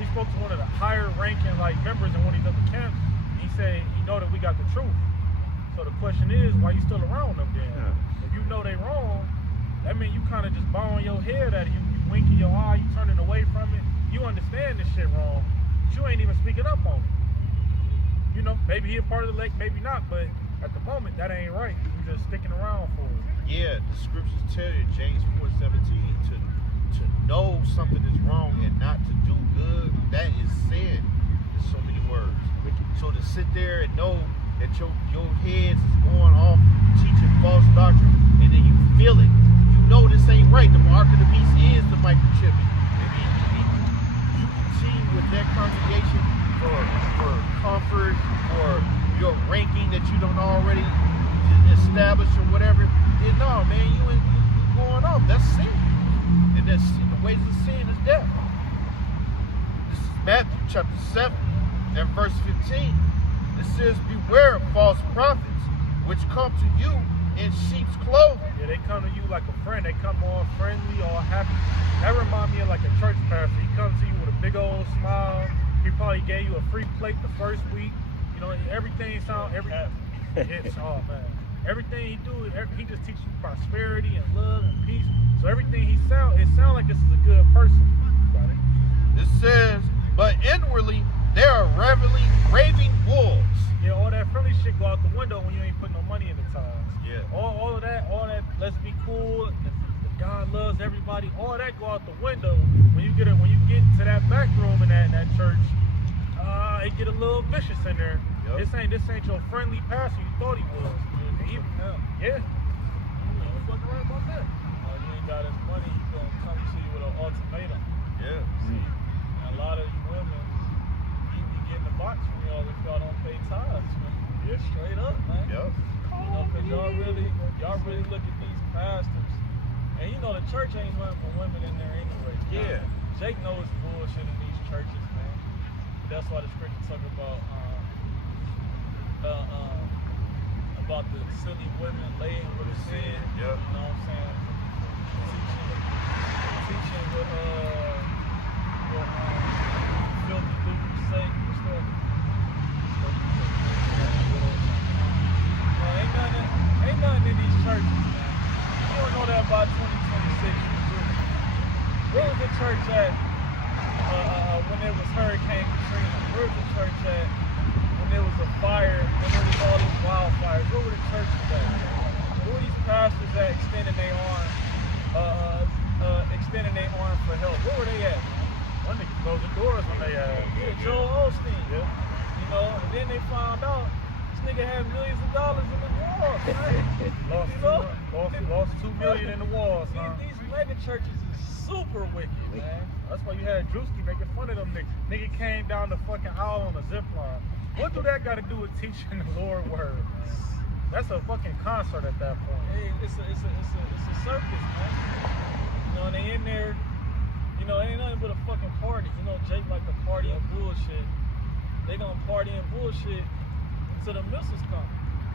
he spoke to one of the higher ranking, members in one of these other camps. He said, he know that we got the truth. So the question is, why you still around them then? Yeah. If you know they wrong, that means you kind of just bowing your head at it. You winking your eye, you turning away from it. You understand this shit wrong, but you ain't even speaking up on it. You know, maybe he a part of the lake, maybe not, but at the moment, that ain't right. You just sticking around for it. Yeah, the scriptures tell you, James 4:17, to know something is wrong and not to do good, that is sin in so many words. So to sit there and know that your heads is going off teaching false doctrine, and then you feel it. You know this ain't right. The mark of the beast is the microchipping. And you continue with that congregation for comfort or your ranking that you don't already establish or whatever. Then no, man, you going off. That's sin. And that's the ways of sin is death. Matthew chapter 7 and verse 15, it says, beware of false prophets, which come to you in sheep's clothing. Yeah, they come to you like a friend. They come all friendly, all happy. That reminds me of like a church pastor. He comes to you with a big old smile. He probably gave you a free plate the first week. You know, everything sounds, it's all man. Everything he do, he just teaches you prosperity and love and peace. So everything it sounds like this is a good person. It says, but inwardly they are raving wolves. Yeah, all that friendly shit go out the window when you ain't putting no money in the tithes. Yeah. All of that, let's be cool. God loves everybody. All that go out the window when you get to that back room in that church. It get a little vicious in there. Yep. This ain't your friendly pastor you thought he was. Yeah. You fucking right about that. You ain't got his money, he's gonna come to you with an ultimatum. Yeah. See, and a lot of you women, you be getting the box from y'all if y'all don't pay tithes, man. Yeah, straight up, man. Yep. You know, cause y'all really look at these pastors, and you know the church ain't nothing for women in there anyway. Yeah. Jake knows the bullshit in these churches, man. That's why the scripture talk about the silly women laying with the sin. Yep. You know what I'm saying? Teaching with filthy lucre's sake. What's that? Ain't nothing in these churches, man. You don't know that by 2026. Where was the church at when there was Hurricane Katrina? Where was the church at when there was a fire, when there was all these wildfires? Where were the churches at? Where were these pastors at extending their arm for help? Where were they at? One nigga closed the doors when they Joel Osteen. Yeah. You know, and then they found out this nigga had millions of dollars in the walls, right? Lost $2 million in the walls, huh? These mega churches is super wicked, man. That's why you had Drewski making fun of them niggas. Nigga came down the fucking aisle on a zip line. What do that got to do with teaching the Lord word, man? That's a fucking concert at that point. Hey, it's a circus, man. You know, and they in there, you know, it ain't nothing but a fucking party. You know, Jake like to party and bullshit. They gonna party and bullshit until the missiles come.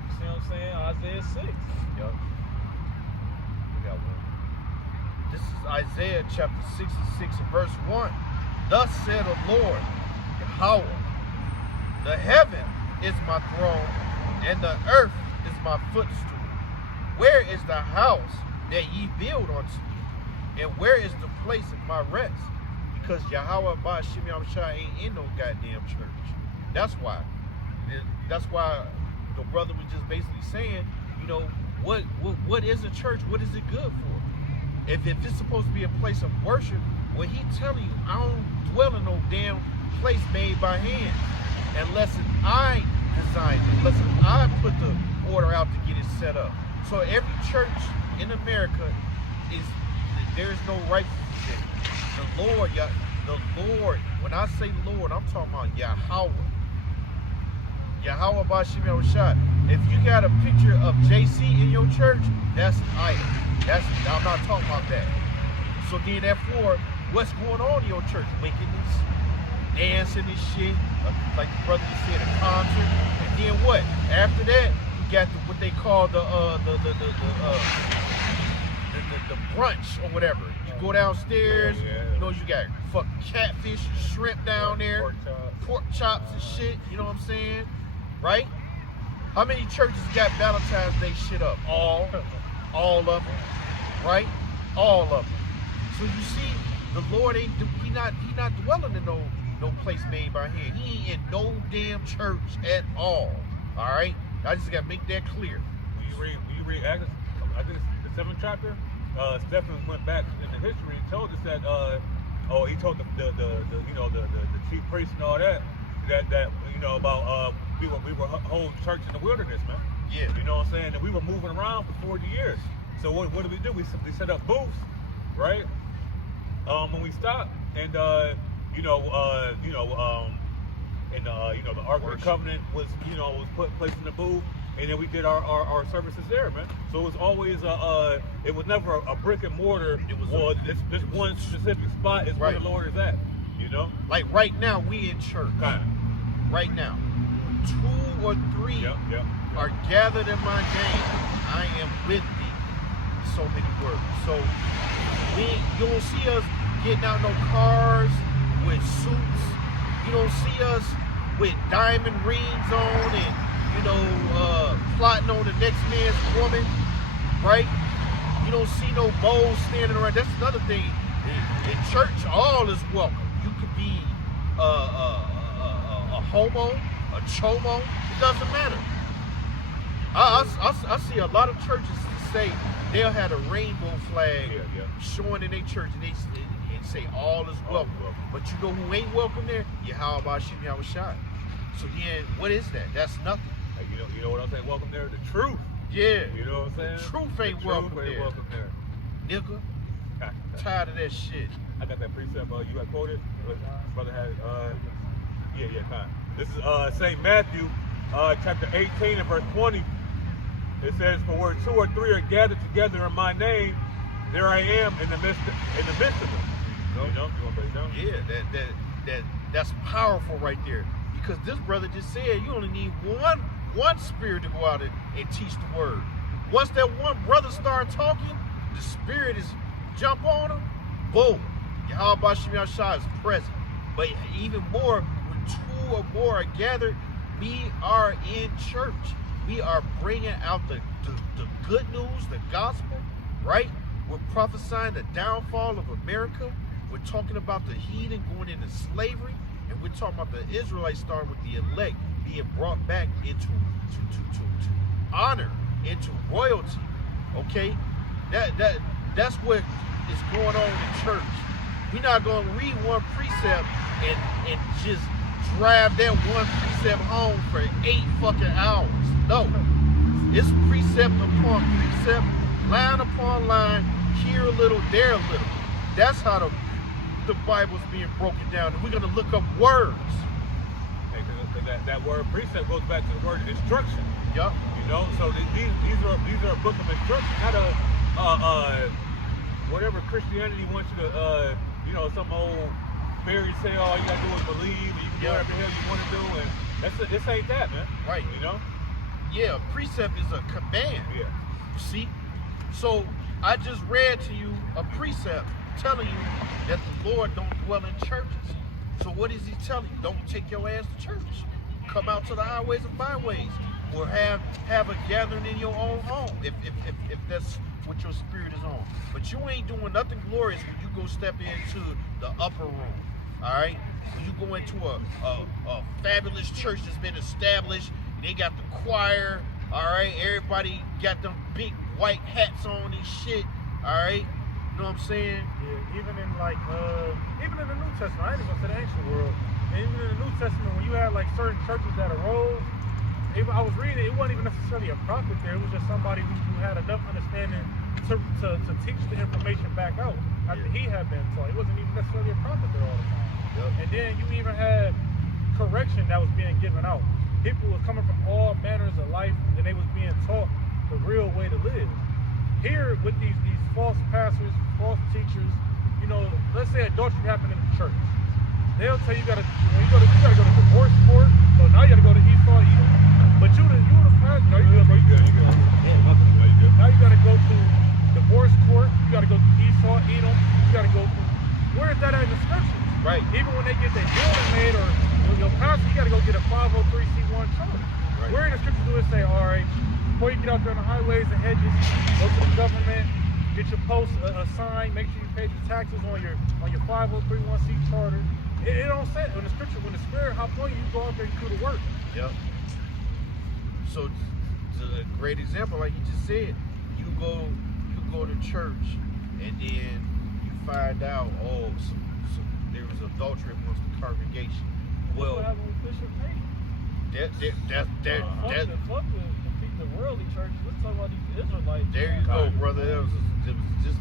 You see what I'm saying? Isaiah 6. Yup. We got one. This is Isaiah chapter 66 and verse 1. Thus said the Lord, Yahweh, the heaven is my throne, and the earth is my footstool. Where is the house that ye build unto me? And where is the place of my rest? Because Yahweh by Shimei Shai ain't in no goddamn church. That's why. That's why the brother was just basically saying, you know, what is a church? What is it good for? If it's supposed to be a place of worship, well, he telling you, I don't dwell in no damn place made by hands. Unless I designed it, unless I put the order out to get it set up. So every church in America there's no rightful position. The Lord, when I say Lord, I'm talking about Yahweh. Yahweh Bashim Yahushua. If you got a picture of JC in your church, that's an idol. I'm not talking about that. So then therefore, what's going on in your church? Wickedness, dancing and shit, like the brother just said, a concert. And then what? After that, you got what they call the brunch or whatever. You go downstairs, you know, you got fucking catfish and shrimp down there, pork chops and shit, you know what I'm saying? Right? How many churches got Valentine's Day shit up? All of them, right? All of them. So you see, the Lord he not dwelling in no place made by hand. He ain't in no damn church at all. All right? I just gotta make that clear. When you read Acts, I think it's the 7th chapter. Stephen went back in the history and told us that he told the chief priest and all that you know about we were whole church in the wilderness, man. Yeah. You know what I'm saying? And we were moving around for 40 years. So what did we do? We set up booths, right? When we stopped and the Ark of the Covenant was placed in the booth. And then we did our services there, man. So it was always it was never a brick and mortar. It was this one specific spot is where the Lord is at. You know? Like right now, we in church. Kind of. Right now. 2 or 3 Yep. are gathered in my name. I am with thee. So many words. So you don't see us getting out no cars with suits. You don't see us with diamond rings on and, plotting on the next man's woman, right? You don't see no moles standing around. That's another thing. In church, all is welcome. You could be a homo, a chomo. It doesn't matter. I see a lot of churches say they'll have a rainbow flag showing in their church, and say all is welcome. But you know who ain't welcome there? Yahweh Shai. So then, what is that? That's nothing. Hey, you know what I'm saying? Welcome there, the truth. Yeah. You know what I'm saying? The truth ain't welcome there. Nigga. Tired of that shit. I got that precept you had quoted. Brother had kind. This is St. Matthew, chapter 18 and verse 20. It says, "For where 2 or 3 are gathered together in my name, there I am in the midst of them." You know? You want to break it down? Yeah, that's powerful right there. Because this brother just said you only need one spirit to go out and teach the word. Once that one brother start talking, the spirit is jump on him, boom. Yahweh Shai is present. But even more, when 2 or more are gathered, we are in church. We are bringing out the good news, the gospel, right? We're prophesying the downfall of America. We're talking about the heathen going into slavery. And we're talking about the Israelites starting with the elect being brought back into to honor, into royalty. Okay? That's what is going on in church. We're not going to read one precept and just drive that one precept home for 8 fucking hours. No. It's precept upon precept, line upon line, here a little, there a little. That's how the Bible's being broken down. And we're going to look up words. Hey, that word precept goes back to the word instruction. Yup. You know, so these are a book of instruction, not a whatever Christianity wants you to some old fairy tale. All you gotta do is believe, and you can do whatever the hell you want to do, and this ain't that, man. Right. You know? Yeah, a precept is a command. Yeah. See? So I just read to you a precept telling you that the Lord don't dwell in churches. So what is he telling you? Don't take your ass to church. Come out to the highways and byways, or have a gathering in your own home if that's what your spirit is on. But you ain't doing nothing glorious when you go step into the upper room. All right? When you go into a fabulous church that's been established, they got the choir. All right, everybody got them big white hats on and shit. All right. You know what I'm saying? Yeah, even in even in the New Testament, I ain't even gonna say the ancient world. And even in the New Testament, when you had like certain churches that arose, I was reading, it wasn't even necessarily a prophet there. It was just somebody who had enough understanding to teach the information back out after he had been taught. It wasn't even necessarily a prophet there all the time. Yep. And then you even had correction that was being given out. People were coming from all manners of life, and they was being taught the real way to live. Here, with these false pastors, false teachers, let's say adultery happened in the church. They'll tell you you gotta go to divorce court. So now you gotta go to Esau, Edom. But you the pastor. No, you good. Now you gotta go to divorce court. You gotta go to Esau, Edom. You gotta go to. Where is that at in the scriptures? Right. Even when they get their building made, or your pastor, you gotta go get a 503c1 charter. Right. Where in the scriptures do it say, all right, before you get out there on the highways and hedges, go to the government, get your post assigned, make sure you pay your taxes on your 503c1 charter. It don't say in the scripture, when the spirit hop on you, you go out there and do the work. Yep. So a great example, like you just said, you go to church and then you find out, there was adultery amongst the congregation. Well, what happened with Bishop Nate? Fuck the worldly churches. Let's talk about these Israelites. There you go, brother. It was just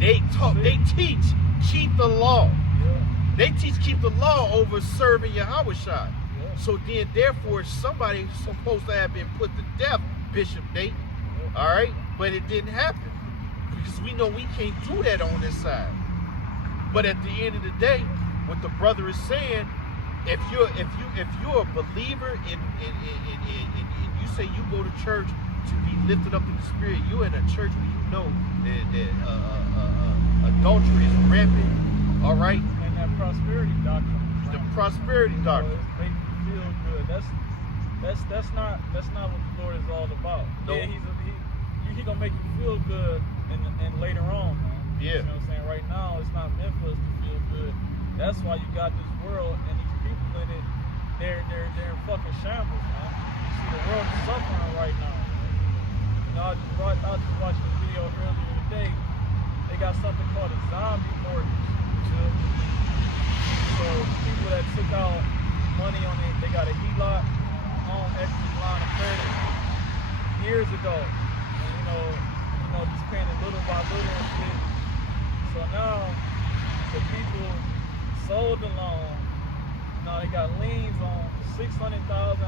they teach keep the law. Yeah. They teach keep the law over serving Yahweh Shai. Yeah. So then, therefore, somebody supposed to have been put to death, Bishop Nate. Yeah. All right, but it didn't happen because we know we can't do that on this side. But at the end of the day, what the brother is saying, if you're a believer in you say you go to church to be lifted up in the spirit, you're in a church where you know that adultery is rampant, all right? And that prosperity doctrine. The prosperity doctrine. It's making you feel good. That's not what the Lord is all about. No. Yeah, he gonna make you feel good and later on, man. Yeah. You know what I'm saying? Right now, it's not meant for us to feel good. That's why you got this world and these people in it. They're in fucking shambles, man. You see, the world is suffering right now. You know, I just watched a video earlier today. They got something called a zombie mortgage. So people that took out money on it, they got a HELOC, home equity line of credit, years ago. And you know, just paying it little by little and shit. So now the people sold the loan. Now they got liens on 600,000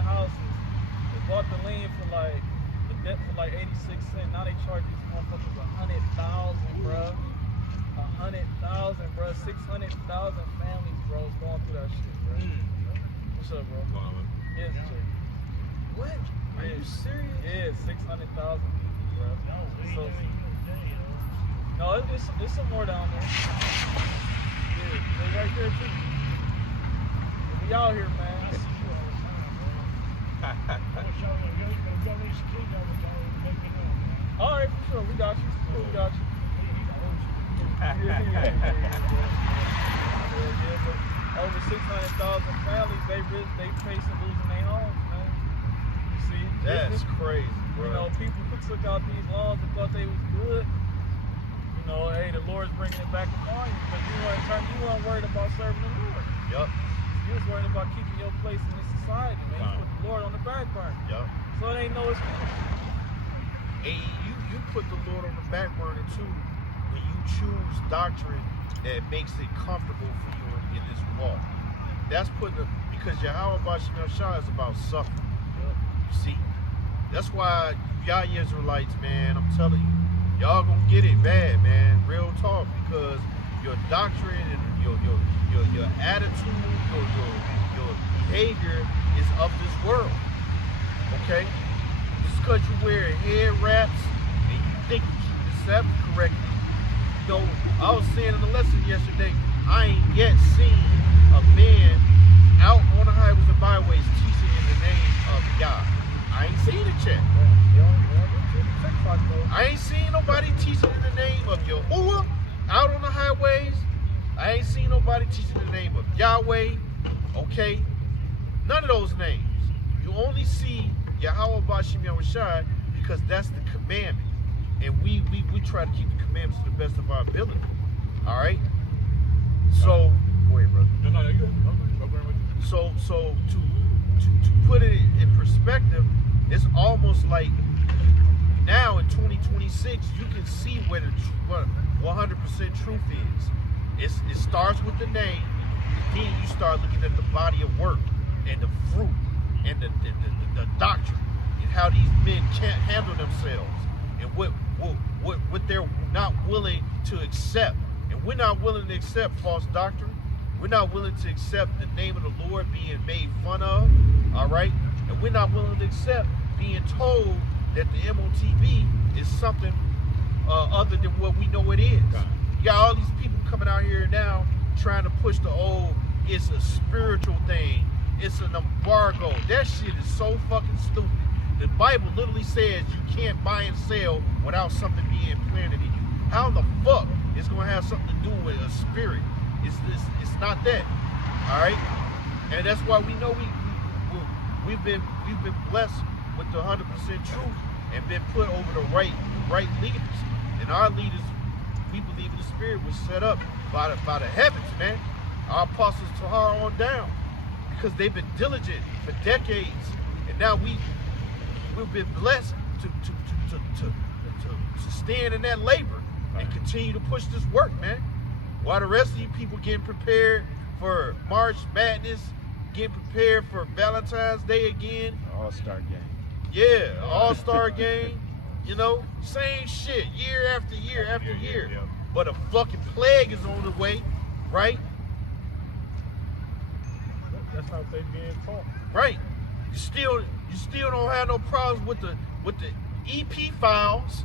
houses. They bought the lien for like the debt for like 86 cents. Now they charge these motherfuckers 100,000, bro. 100,000, bro. 600,000 families, bro, is going through that shit, bro. What's up, bro? Yes, Jay. What? Are you serious? Yeah, 600,000 people, bro. So, no, it's some more down there. Yeah, they right there too. We out here, man. All right, for sure. We got you. We got you. Yeah, but over 600,000 families, they facing losing their homes, man. You see? That's crazy, bro. You know, people who took out these loans and thought they was good. You know, hey, the Lord's bringing it back upon you because you weren't worried about serving the Lord. Yup. You was worried about keeping your place in this society, man. You put the Lord on the back burner. Yup. So it ain't no excuse. And you put the Lord on the back burner too when you choose doctrine that makes it comfortable for you in this walk. That's because Yahweh Bashim Shah is about suffering. Yep. You see, that's why y'all Israelites, man, I'm telling you, y'all gonna get it bad, man. Real talk, because your doctrine and your attitude, your behavior is of this world. Okay? Just because you wear head wraps and you think you keep the Sabbath correctly. You know, I was saying in the lesson yesterday, I ain't yet seen a man out on the highways and byways teaching in the name of Yah. I ain't seen it yet. I ain't seen nobody teaching in the name of Yahuwah out on the highways. I ain't seen nobody teaching in the name of Yahweh. Okay? None of those names. You only see Yahweh Bashim Yahushai because that's the commandment. And we try to keep the commandments to the best of our ability. All right? So, go ahead, brother. No, you good. So to put it in perspective, it's almost like now in 2026, you can see what 100% truth is. It starts with the name, and then you start looking at the body of work and the fruit and the doctrine and how these men can't handle themselves and what they're not willing to accept. And we're not willing to accept false doctrine. We're not willing to accept the name of the Lord being made fun of, all right? And we're not willing to accept being told that the MOTB is something other than what we know it is. You got all these people coming out here now trying to push the old, it's a spiritual thing, it's an embargo. That shit is so fucking stupid. The Bible literally says you can't buy and sell without something being implanted in you. How in the fuck is going to have something to do with a spirit? It's not that, all right? And that's why we know we've been blessed with the 100% truth and been put over the right leaders. And our leaders, we believe in the spirit, was set up by the heavens, man. Our apostles Tahar on down, because they've been diligent for decades, and now we've been blessed to stand in that labor and continue to push this work, man. While the rest of you people getting prepared for March Madness, getting prepared for Valentine's Day again. All-Star game. Yeah, All-Star game. You know, same shit, year after year after year. Yeah. But a fucking plague is on the way. right? That's how they being taught. Right. You still don't have no problems with the EP files,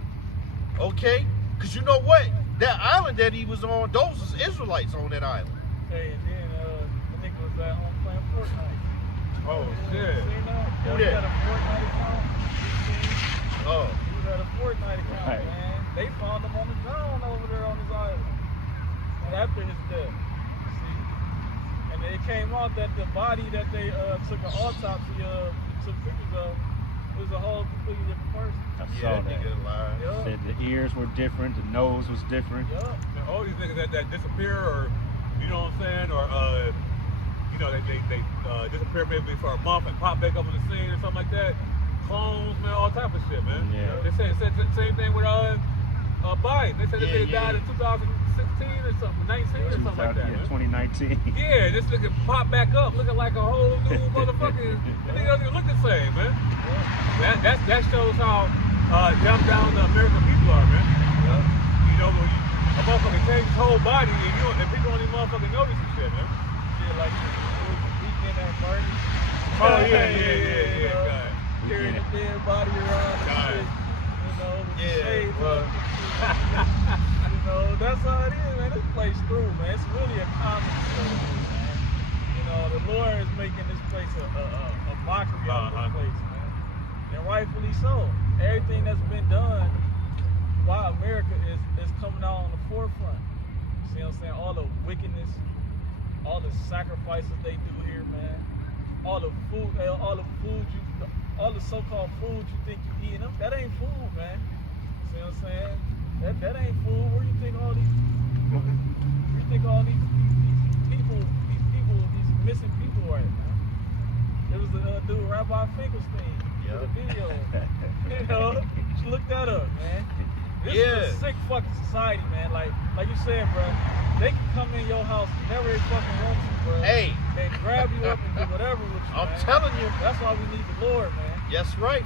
okay? Because you know what? That island that he was on, those was Israelites on that island. Hey, and then the nigga was at home playing Fortnite. Oh, shit. Seen that? Who He that? had a Fortnite account. Oh. He was at a Fortnite account, Right. man. They found him on the ground over there on his island. And after his death, you see. And it came out that the body that they took an autopsy took pictures of was a whole completely different person. I Yeah, saw that that. nigga alive. Yup. Said the ears were different, the nose was different. Yup. Man, all these niggas that disappear, or you know what I'm saying, or you know, they disappear maybe for a month and pop back up on the scene or something like that. Clones, man, all type of shit, man. Yeah. They said the same thing with Biden. They said that Yeah, they died yeah. in 2016 or something, 19 or something like that. Yeah, Man. 2019. Yeah, this nigga pop back up looking like a whole new motherfucking. That nigga doesn't even look the same, man. That shows how dumbed down the American people are, man. You know, when a motherfucker changes his whole body and people don't even motherfucking notice and shit, man. Shit like it was the weekend at Bernie's. Oh yeah. God. Carrying the dead body around and God. shit. You know, with the Yeah, shades well. up. You know, that's how it is, man. This place through, man. It's really a comedy show, man. You know, the Lord is making this place a mockery out of this place, man. And rightfully so. Everything that's been done by America is coming out on the forefront. You see what I'm saying? All the wickedness, all the sacrifices they do here, man. All the food all the so-called food you think you eating, that ain't food, man. See what I'm saying? That ain't food. Where you think all these these missing people are at, man? There was a dude, Rabbi Finkelstein, did a video. You know, just look that up, man. This is a sick fucking society, man. Like you said, bro. They can come in your house whenever they fucking want to, bro. Hey. They grab you up and do whatever with you, I'm man. telling you. That's why we need the Lord, man. Yes, right.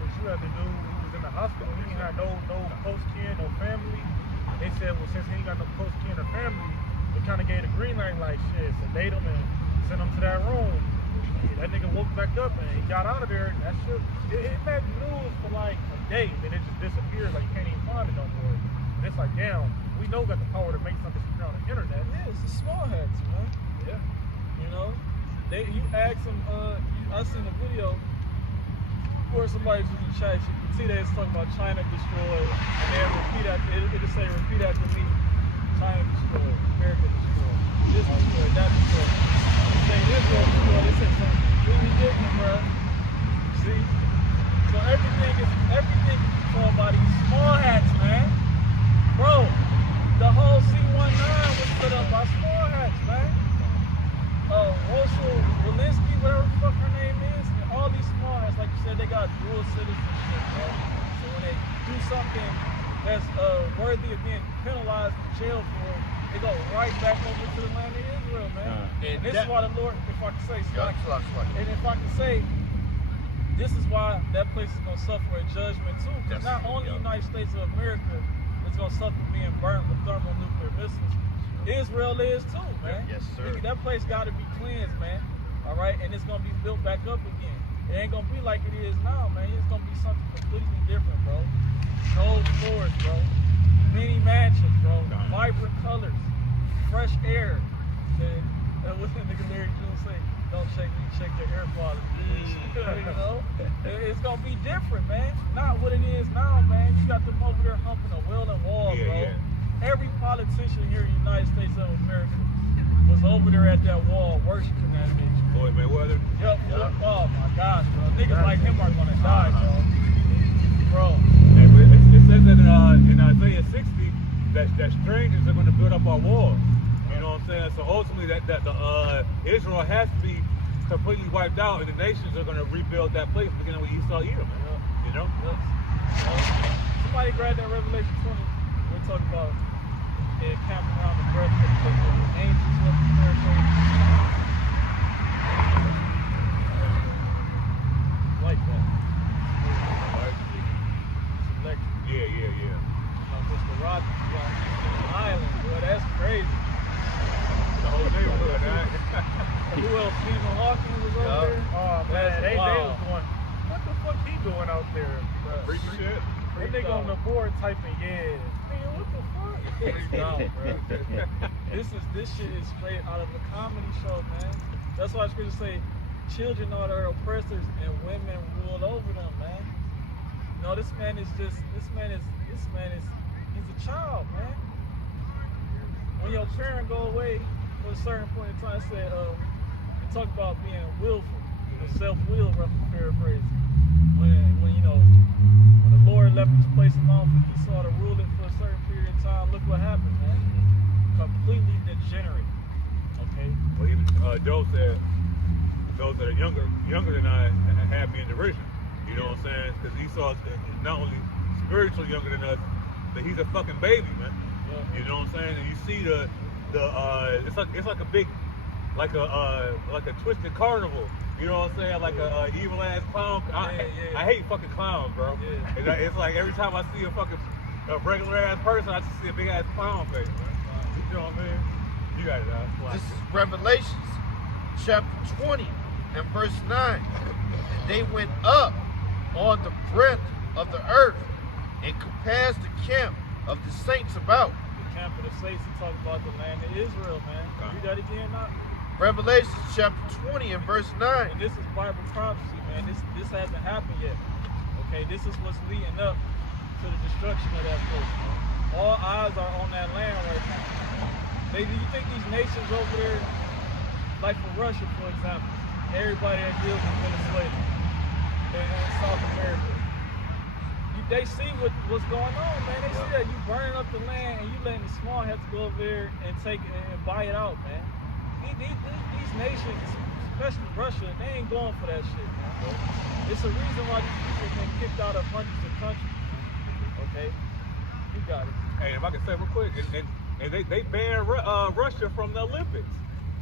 So you had the dude who was in the hospital. He ain't got no close kin, no family. And they said, well, since he ain't got no close kin or family, they kind of gave the green light, like shit, sedate him and send him to that room. That nigga woke back up and he got out of there. And that shit, it made news for like a day, then it just disappeared. Like you can't even find it no more. And it's like, damn, we know got the power to make something disappear on the internet. Yeah, it's the small hats, man. Yeah. You know, you ask them. I seen a video where somebody was in the chat. You can see they was talking about China destroyed, and then repeat after it just say repeat after me. China destroyed, America destroyed, this destroyed, that destroyed. They say Israel destroyed. They say something really different, bro. See, so everything is controlled by these small hats, man. Bro, the whole C-19 was set up by small hats, man. Russell Walensky, whatever the fuck her name is, and all these small hats, like you said, they got dual citizenship, bro. So when they do something that's worthy of being penalized in jail for, they go right back over to the land of Israel, man. And this is why the Lord, if I can say, and if I can say, this is why that place is going to suffer a judgment too. Because not only the United States of America is going to suffer being burnt with thermonuclear missiles, Israel is too, man. Yes, sir. That place got to be cleansed, man. All right, and it's going to be built back up again. It ain't going to be like it is now, man. It's going to be something completely different, bro. Gold floors, bro. Mini mansions, bro. Vibrant colors. Fresh air. And what's that nigga Larry June say? Don't shake me, shake your air quality. You know? It's going to be different, man. Not what it is now, man. You got them over there humping a wailing wall, bro. Yeah. Every politician here in the United States of America was over there at that wall worshiping that bitch. Floyd Mayweather. Yep. Oh my gosh, bro. Niggas like him are gonna die, bro. And it says that in Isaiah 60 that strangers are going to build up our walls. You know what I'm saying? So ultimately, Israel has to be completely wiped out, and the nations are going to rebuild that place, beginning with Esau, Edom. You know? Somebody grab that Revelation 20. We're talking about camping around the breath of the angels of the territory. Like that. It's electric. Yeah. You know, just the rock on the island, boy, that's crazy. Who else? Stephen Hawking was over there. Oh man, That's they wild. was going. What the fuck he doing out there? Freaky shit. That nigga on the board typing, yeah. Nigga, what the fuck? Freaked out, bro. This shit is straight out of a comedy show, man. That's why scriptures say children are their oppressors and women rule over them, man. No, this man is he's a child, man. When your parent go away for a certain point in time, they talk about being willful, self-will, roughly paraphrasing. When you know, when the Lord left this place alone for Esau to rule it for a certain period of time, look what happened, man. Completely degenerate. Okay. Well, even Joe said those that are younger than I have me in derision. You know what I'm saying? Because Esau is not only spiritually younger than us, but he's a fucking baby, man. Yeah. You know what I'm saying? And you see it's like a big, like a twisted carnival. You know what I'm saying? Like a evil ass clown. I hate fucking clowns, bro. Yeah. It's like every time I see a regular ass person, I just see a big ass clown face, man. You know what I mean? You got it, This is Revelations chapter 20 and verse 9. And they went up on the breadth of the earth and compassed the camp of the saints about. The camp of the saints, he talking about the land of Israel, man. Read that again, now. Revelation chapter 20 and verse 9. And this is Bible prophecy, man. This hasn't happened yet. Okay, this is what's leading up to the destruction of that place, man. All eyes are on that land right now. Do you think these nations over there, like for Russia, for example, everybody that deals with Venezuela and South America, they see what's going on, man. They see that you burning up the land and you letting the small hats go over there and take it and buy it out, man. These nations, especially Russia, they ain't going for that shit, man. It's a reason why these people have been kicked out of hundreds of countries, man. Okay? You got it. Hey, if I can say real quick, and they banned Russia from the Olympics.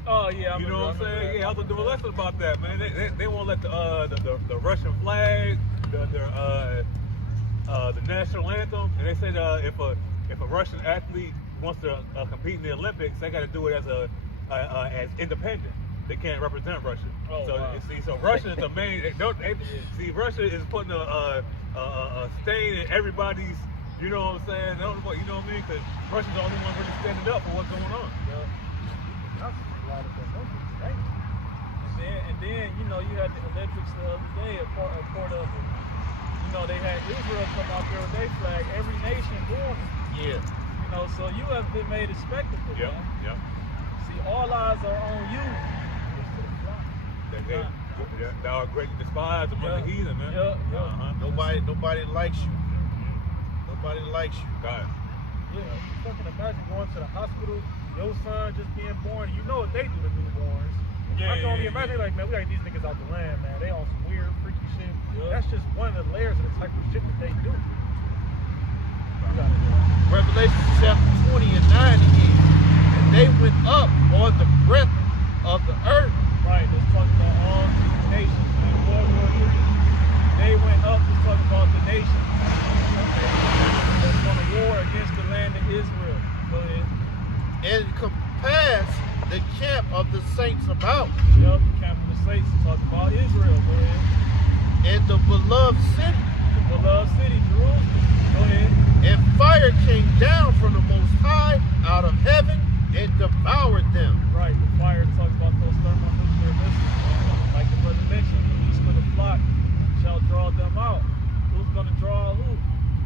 Oh yeah, you know what I'm saying? Yeah, I was doing a lesson about that, man. They won't let the Russian flag, the national anthem, and they said if a Russian athlete wants to compete in the Olympics, they got to do it as independent. They can't represent Russia. Oh, so wow. so Russia is the main. See, Russia is putting a stain in everybody's. You know what I'm saying? You know what I mean? Because Russia's the only one really standing up for what's going on. Yeah. And then you know you had the Olympics the other day, a part of it. You know they had Israel come out there with their flag. Every nation doing it. Yeah. You know, so you have been made a spectacle, man. Yep. See, all eyes are on you. Thou art greatly despised among the heathen, man. Yeah. Nobody likes you. Nobody likes you. God. Yeah, you fucking imagine going to the hospital, your son just being born, you know what they do to newborns. I can only imagine, like, man, we got these niggas out the land, man. They on some weird, freaky shit. Yeah. That's just one of the layers of the type of shit that they do. Revelation chapter 20 and 9 again. And they went up on the breadth of the earth. Right, let's talk about all the nations. In World War III, they went up to talk about the nations. That's going to war against the land of Israel. Go ahead. And compassed the camp of the saints about. Yup, the camp of the saints talk about Israel. Go ahead. And the beloved city. The beloved city, Jerusalem. Go ahead. And fire came down from the Most High out of heaven and devoured them. Right, the fire talk about those thermonuclear missiles. Like the brother mentioned, the least of the flock shall draw them out. Who's going to draw who?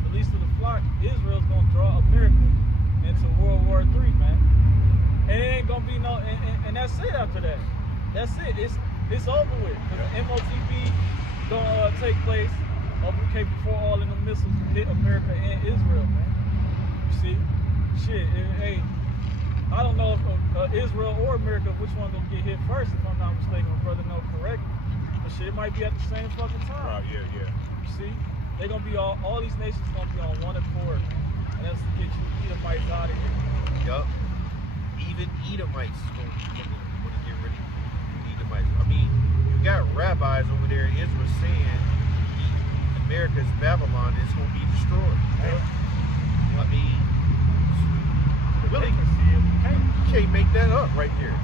The least of the flock, Israel's going to draw America into World War III, man. And it ain't going to be no, and that's it after that. That's it. It's over with. Because the MOTB going to take place before all of the missiles hit America and Israel, man. You see? Shit, hey, I don't know if Israel or America, which one gonna get hit first, if I'm not mistaken, my brother know correctly. But shit, it might be at the same fucking time. Right, yeah. You see? They're gonna be all these nations gonna be on one accord. And that's to get you Edomites out of here. Yup. Even Edomites is going to get rid of Edomites. I mean, you got rabbis over there in Israel saying America's Babylon is going to be destroyed. I mean, really, you can't make that up right there.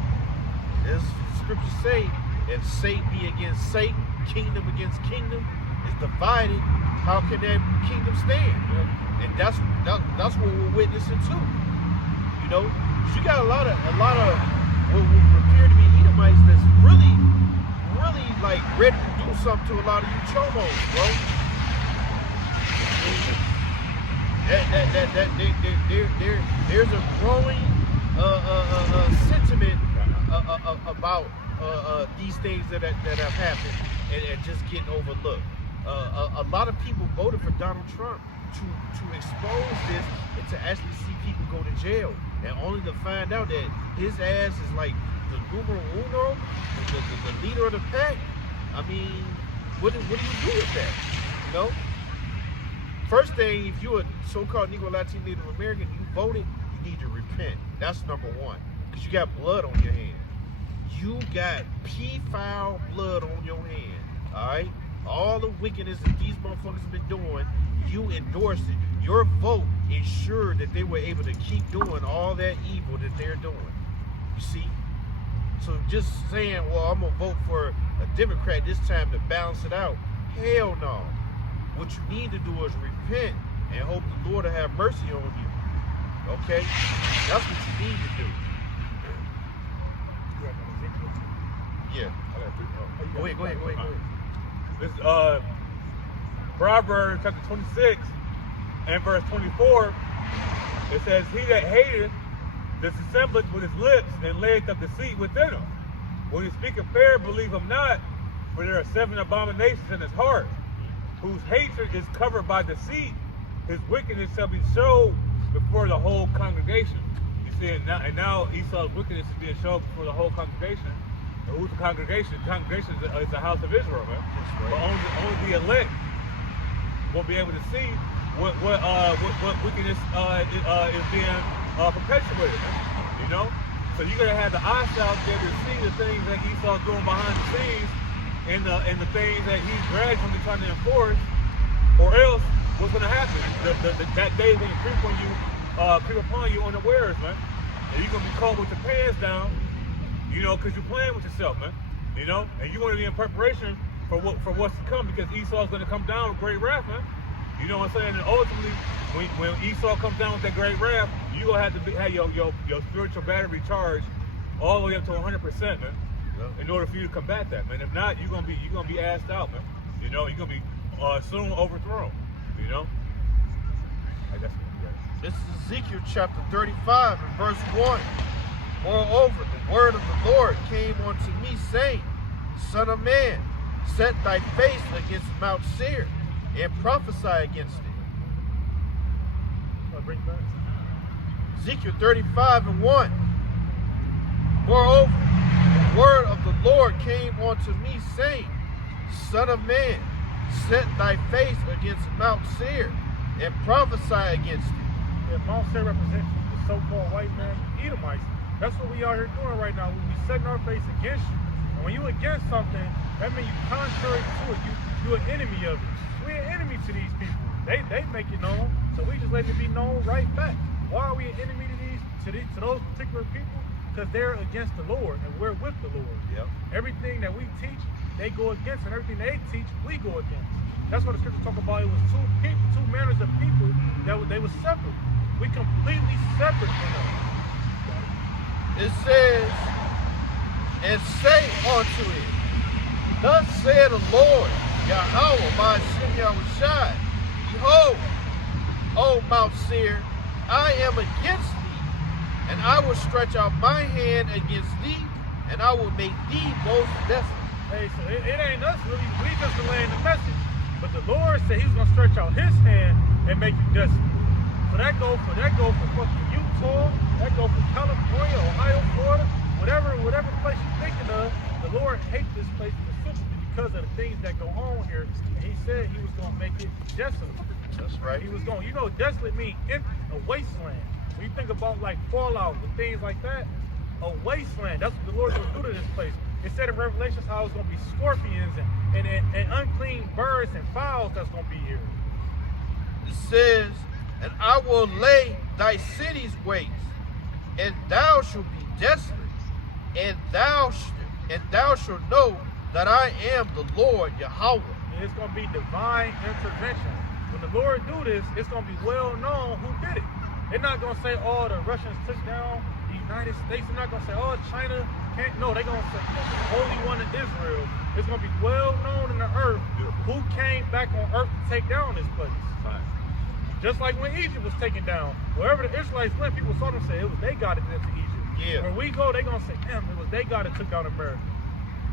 as the scriptures say, if Satan be against Satan, kingdom against kingdom is divided, how can that kingdom stand? And that's what we're witnessing too. You know, you got a lot of what appear to be Edomites that's really like ready to do something to a lot of you chomos, bro. There's a growing sentiment about these things that have happened and just getting overlooked. A lot of people voted for Donald Trump to expose this and to actually see people go to jail, and only to find out that his ass is like the numero uno, the leader of the pack. I mean, what do you do with that? You know? First thing, if you're a so-called Negro, Latino, Native American, you voted, you need to repent. That's number one, because you got blood on your hand. You got pedophile blood on your hand, all right? All the wickedness that these motherfuckers have been doing, you endorsed it. Your vote ensured that they were able to keep doing all that evil that they're doing. You see? So just saying, well, I'm going to vote for a Democrat this time to balance it out, hell no. What you need to do is repent and hope the Lord will have mercy on you. Okay? That's what you need to do. Yeah. Go ahead. This is Proverbs chapter 26 and verse 24. It says, he that hateth dissembleth with his lips and layeth up deceit within him. When he speaketh fair, believe him not, for there are 7 abominations in his heart, whose hatred is covered by deceit. His wickedness shall be showed before the whole congregation. You see, and now Esau's wickedness is being shown before the whole congregation. And who's the congregation? The congregation is the house of Israel, man. Right. But only the elect will be able to see what wickedness is being perpetuated, man. You know? So you're gonna have the eyesight there to see the things that Esau's doing behind the scenes and the things that he's gradually trying to enforce, or else what's gonna happen? That day is gonna creep upon you unawares, man. And you're gonna be caught with your pants down. You know, because you're playing with yourself, man. You know, and you want to be in preparation for what's to come, because Esau's going to come down with great wrath, man. You know what I'm saying? And ultimately, when Esau comes down with that great wrath, you're going to have to have your spiritual battery charged all the way up to 100%, man. Yeah. In order for you to combat that, man. If not, you're gonna be assed out, man. You know, you're gonna be soon overthrown. You know. That's This is Ezekiel chapter 35 and verse 1. Moreover, the word of the Lord came unto me, saying, Son of man, set thy face against Mount Seir, and prophesy against it. Ezekiel 35 and 1. Moreover, the word of the Lord came unto me, saying, Son of man, set thy face against Mount Seir, and prophesy against it. Yeah, Mount Seir represents the so-called white man, Edomites. That's what we out here doing right now. We setting our face against you. And when you against something, that means you contrary to it. You're an enemy of it. We're an enemy to these people. They make it known, so we just let it be known right back. Why are we an enemy to those particular people? Because they're against the Lord, and we're with the Lord. Yep. Everything that we teach, they go against, and everything they teach, we go against. That's what the scripture talk about. It was two manners of people that they were separate. We completely separate from them. It says, and say unto it, Thus saith the Lord, Yahweh, my Shem Yahushai, Behold, O Mount Seir, I am against thee, and I will stretch out my hand against thee, and I will make thee most desolate. Hey, so it ain't us really. We just relaying the message. But the Lord said He's gonna stretch out His hand and make you desolate. So that go for fucking Utah, that go for California, Ohio, Florida, whatever place you're thinking of. The Lord hates this place specifically because of the things that go on here. And He said He was gonna make it desolate. That's right. He was going. You know, desolate means empty, a wasteland. When you think about like fallout and things like that, a wasteland. That's what the Lord's gonna do to this place. It said in Revelations how it's gonna be scorpions and unclean birds and fowls that's gonna be here. It says, and I will lay thy cities waste, and thou shalt be desolate, and thou shalt know that I am the Lord Yahweh. And it's gonna be divine intervention. When the Lord do this, it's gonna be well known who did it. They're not gonna say, oh, the Russians took down the United States. They're not gonna say, oh, China can't. No, they're gonna say the Holy One of Israel. It's gonna be well known in the earth who came back on earth to take down this place. Right. Just like when Egypt was taken down, wherever the Israelites went, people saw them say it was they God that did it to Egypt. Yeah. Where we go, they gonna say, damn, it was they God that took down America.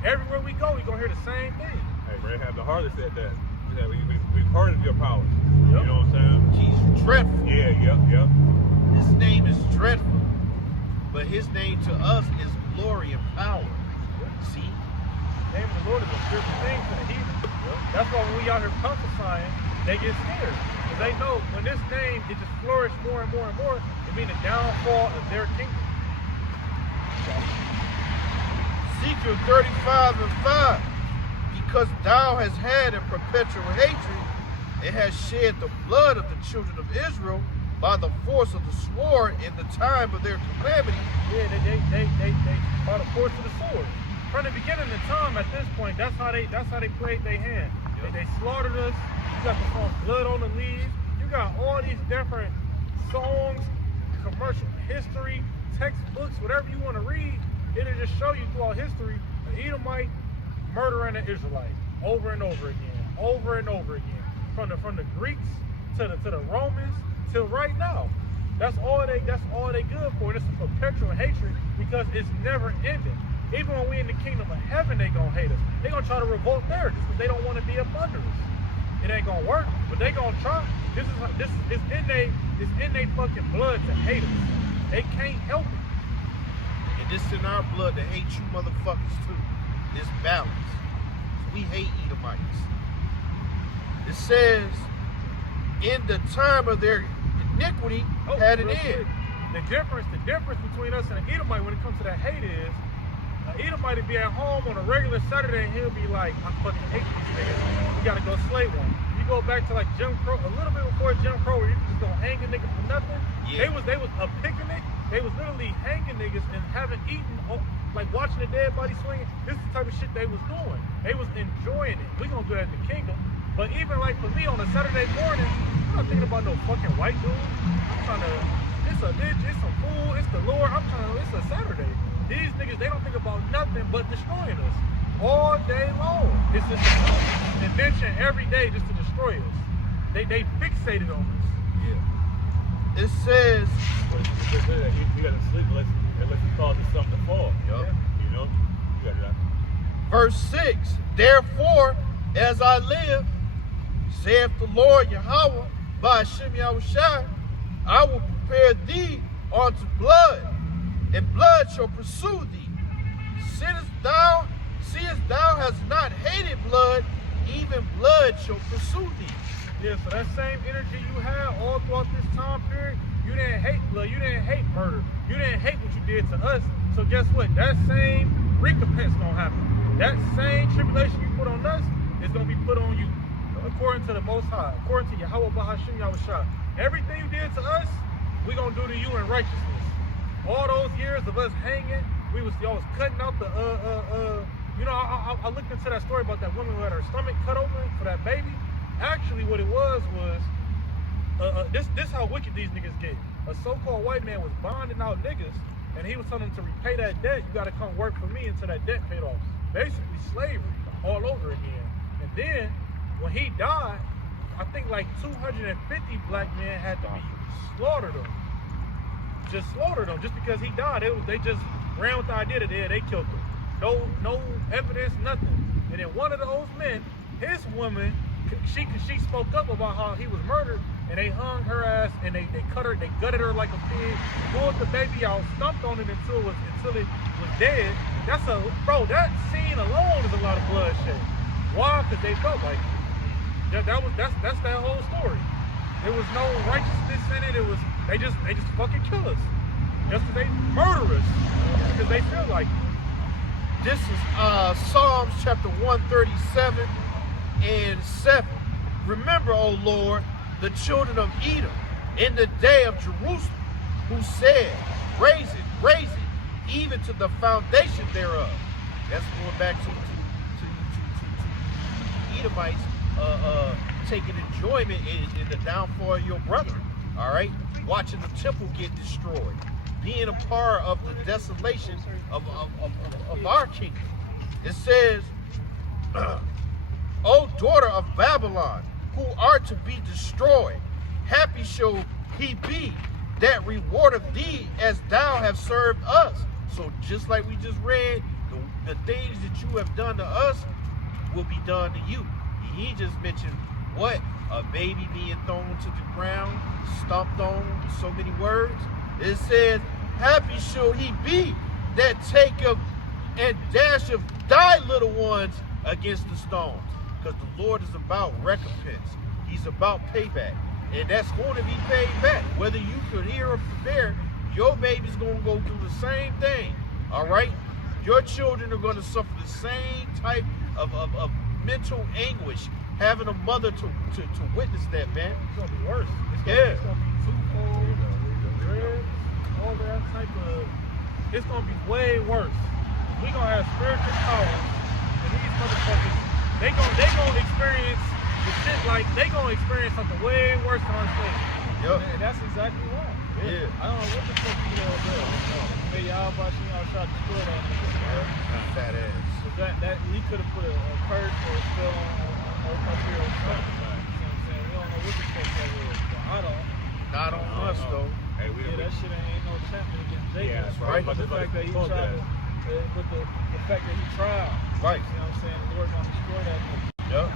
Everywhere we go, we gonna hear the same thing. Hey, Rahab the harlot said that. Yeah, we've heard of your power. Yep. You know what I'm saying? He's dreadful. Yeah, yep. His name is dreadful, but his name to us is glory and power. See? The name of the Lord is a fearful thing to the heathen. That's why when we out here prophesying, they get scared. Because they know when this name it just flourished more and more and more, it means the downfall of their kingdom. Ezekiel 35 and 5. Because thou hast had a perpetual hatred, and hast shed the blood of the children of Israel by the force of the sword in the time of their calamity. Yeah, they by the force of the sword. From the beginning of time, at this point, that's how they played their hand. They slaughtered us. You got the song "Blood on the Leaves." You got all these different songs, commercial history, textbooks, whatever you want to read. It'll just show you throughout history an Edomite murdering an Israelite over and over again, from the Greeks to the Romans till right now. That's all they good for. And it's a perpetual hatred because it's never ending. Even when we in the kingdom of heaven, they gonna hate us. They gonna try to revolt there just because they don't want to be up under us. It ain't gonna work, but they gonna try. This is in they fucking blood to hate us. They can't help it. And this in our blood to hate you motherfuckers too. This balance. We hate Edomites. It says, in the time of their iniquity had an end. The difference between us and an Edomite when it comes to that hate is, an Edomite would be at home on a regular Saturday and he'll be like, I fucking hate these niggas. We gotta go slay one. You go back to like Jim Crow, a little bit before Jim Crow, where you just gonna hang a nigga for nothing. Yeah. They was a picnic. They was literally hanging niggas and haven't eaten, like watching the dead body swinging. This is the type of shit they was doing. They was enjoying it. We gonna do that in the kingdom. But even like for me on a Saturday morning, I'm not thinking about no fucking white dude. I'm trying to, it's a bitch, it's some fool, it's the Lord. It's a Saturday. These niggas, they don't think about nothing but destroying us all day long. It's just an invention every day just to destroy us. They fixated on us. Yeah. It says, you gotta sleep unless you causes something to fall. Yup. You know? You gotta. Verse 6, therefore, as I live, saith the Lord Yahweh, by Hashem Yahushai, I will prepare thee unto blood, and blood shall pursue thee. Seest thou hast not hated blood, even blood shall pursue thee. Yeah, so that same energy you had all throughout this time period, you didn't hate blood, you didn't hate murder, you didn't hate what you did to us. So guess what? That same recompense gonna happen. That same tribulation you put on us is gonna be put on you, according to the Most High, according to Yahweh Bahashim Yahushua. Everything you did to us, we gonna do to you in righteousness. All those years of us hanging, y'all was cutting out the you know, I looked into that story about that woman who had her stomach cut open for that baby. Actually, what it was this how wicked these niggas get. A so-called white man was bonding out niggas, and he was telling them to repay that debt. You got to come work for me until that debt paid off. Basically, slavery all over again. And then when he died, I think like 250 black men had to be slaughtered him. Just slaughtered him just because he died. They just ran with the idea that they killed him. No evidence, nothing. And then one of those men, his woman, she spoke up about how he was murdered, and they hung her ass and they cut her, they gutted her like a pig, pulled the baby out, stomped on it until it was dead. That scene alone is a lot of bloodshed. Why? Because they felt like it. That's that whole story. There was no righteousness in it. They just fucking kill us. Just because they murder us. Because they feel like it. this is Psalms chapter 137 and 7. Remember, O Lord, the children of Edom in the day of Jerusalem, who said, raise it, even to the foundation thereof. That's going back to Edomites taking enjoyment in the downfall of your brother. All right, watching the temple get destroyed, being a part of the desolation of our kingdom. It says, O daughter of Babylon, who are to be destroyed, happy shall he be that rewardeth thee as thou hast served us. So just like we just read, the things that you have done to us will be done to you. He just mentioned what? A baby being thrown to the ground, stomped on, so many words. It says, happy shall he be that taketh and dasheth thy little ones against the stones. Because the Lord is about recompense. He's about payback. And that's going to be paid back. Whether you could hear or forbear, your baby's going to go through the same thing. All right? Your children are going to suffer the same type of mental anguish, having a mother to witness that, man. It's going to be worse. It's going to be twofold, dread, all that type of... It's going to be way worse. We're going to have spiritual powers, and these motherfuckers, they gonna experience the shit like, they going to experience something way worse than our slaves. Yep. And that's exactly why. Yeah. I don't know what the fuck you all do. Maybe y'all about you know try to destroy that nigga. Fat ass. So that he could have put a curse or a spell on up here or something. You know what I'm saying? We don't know what the fuck that was. But I don't. Not on us, though. Hey, Yeah, that shit ain't no champion against Jacob. Yeah, that's right. But the fact that he tried to, but the fact that he tried. Right. You know what I'm saying? The Lord gonna destroy that nigga. Yep.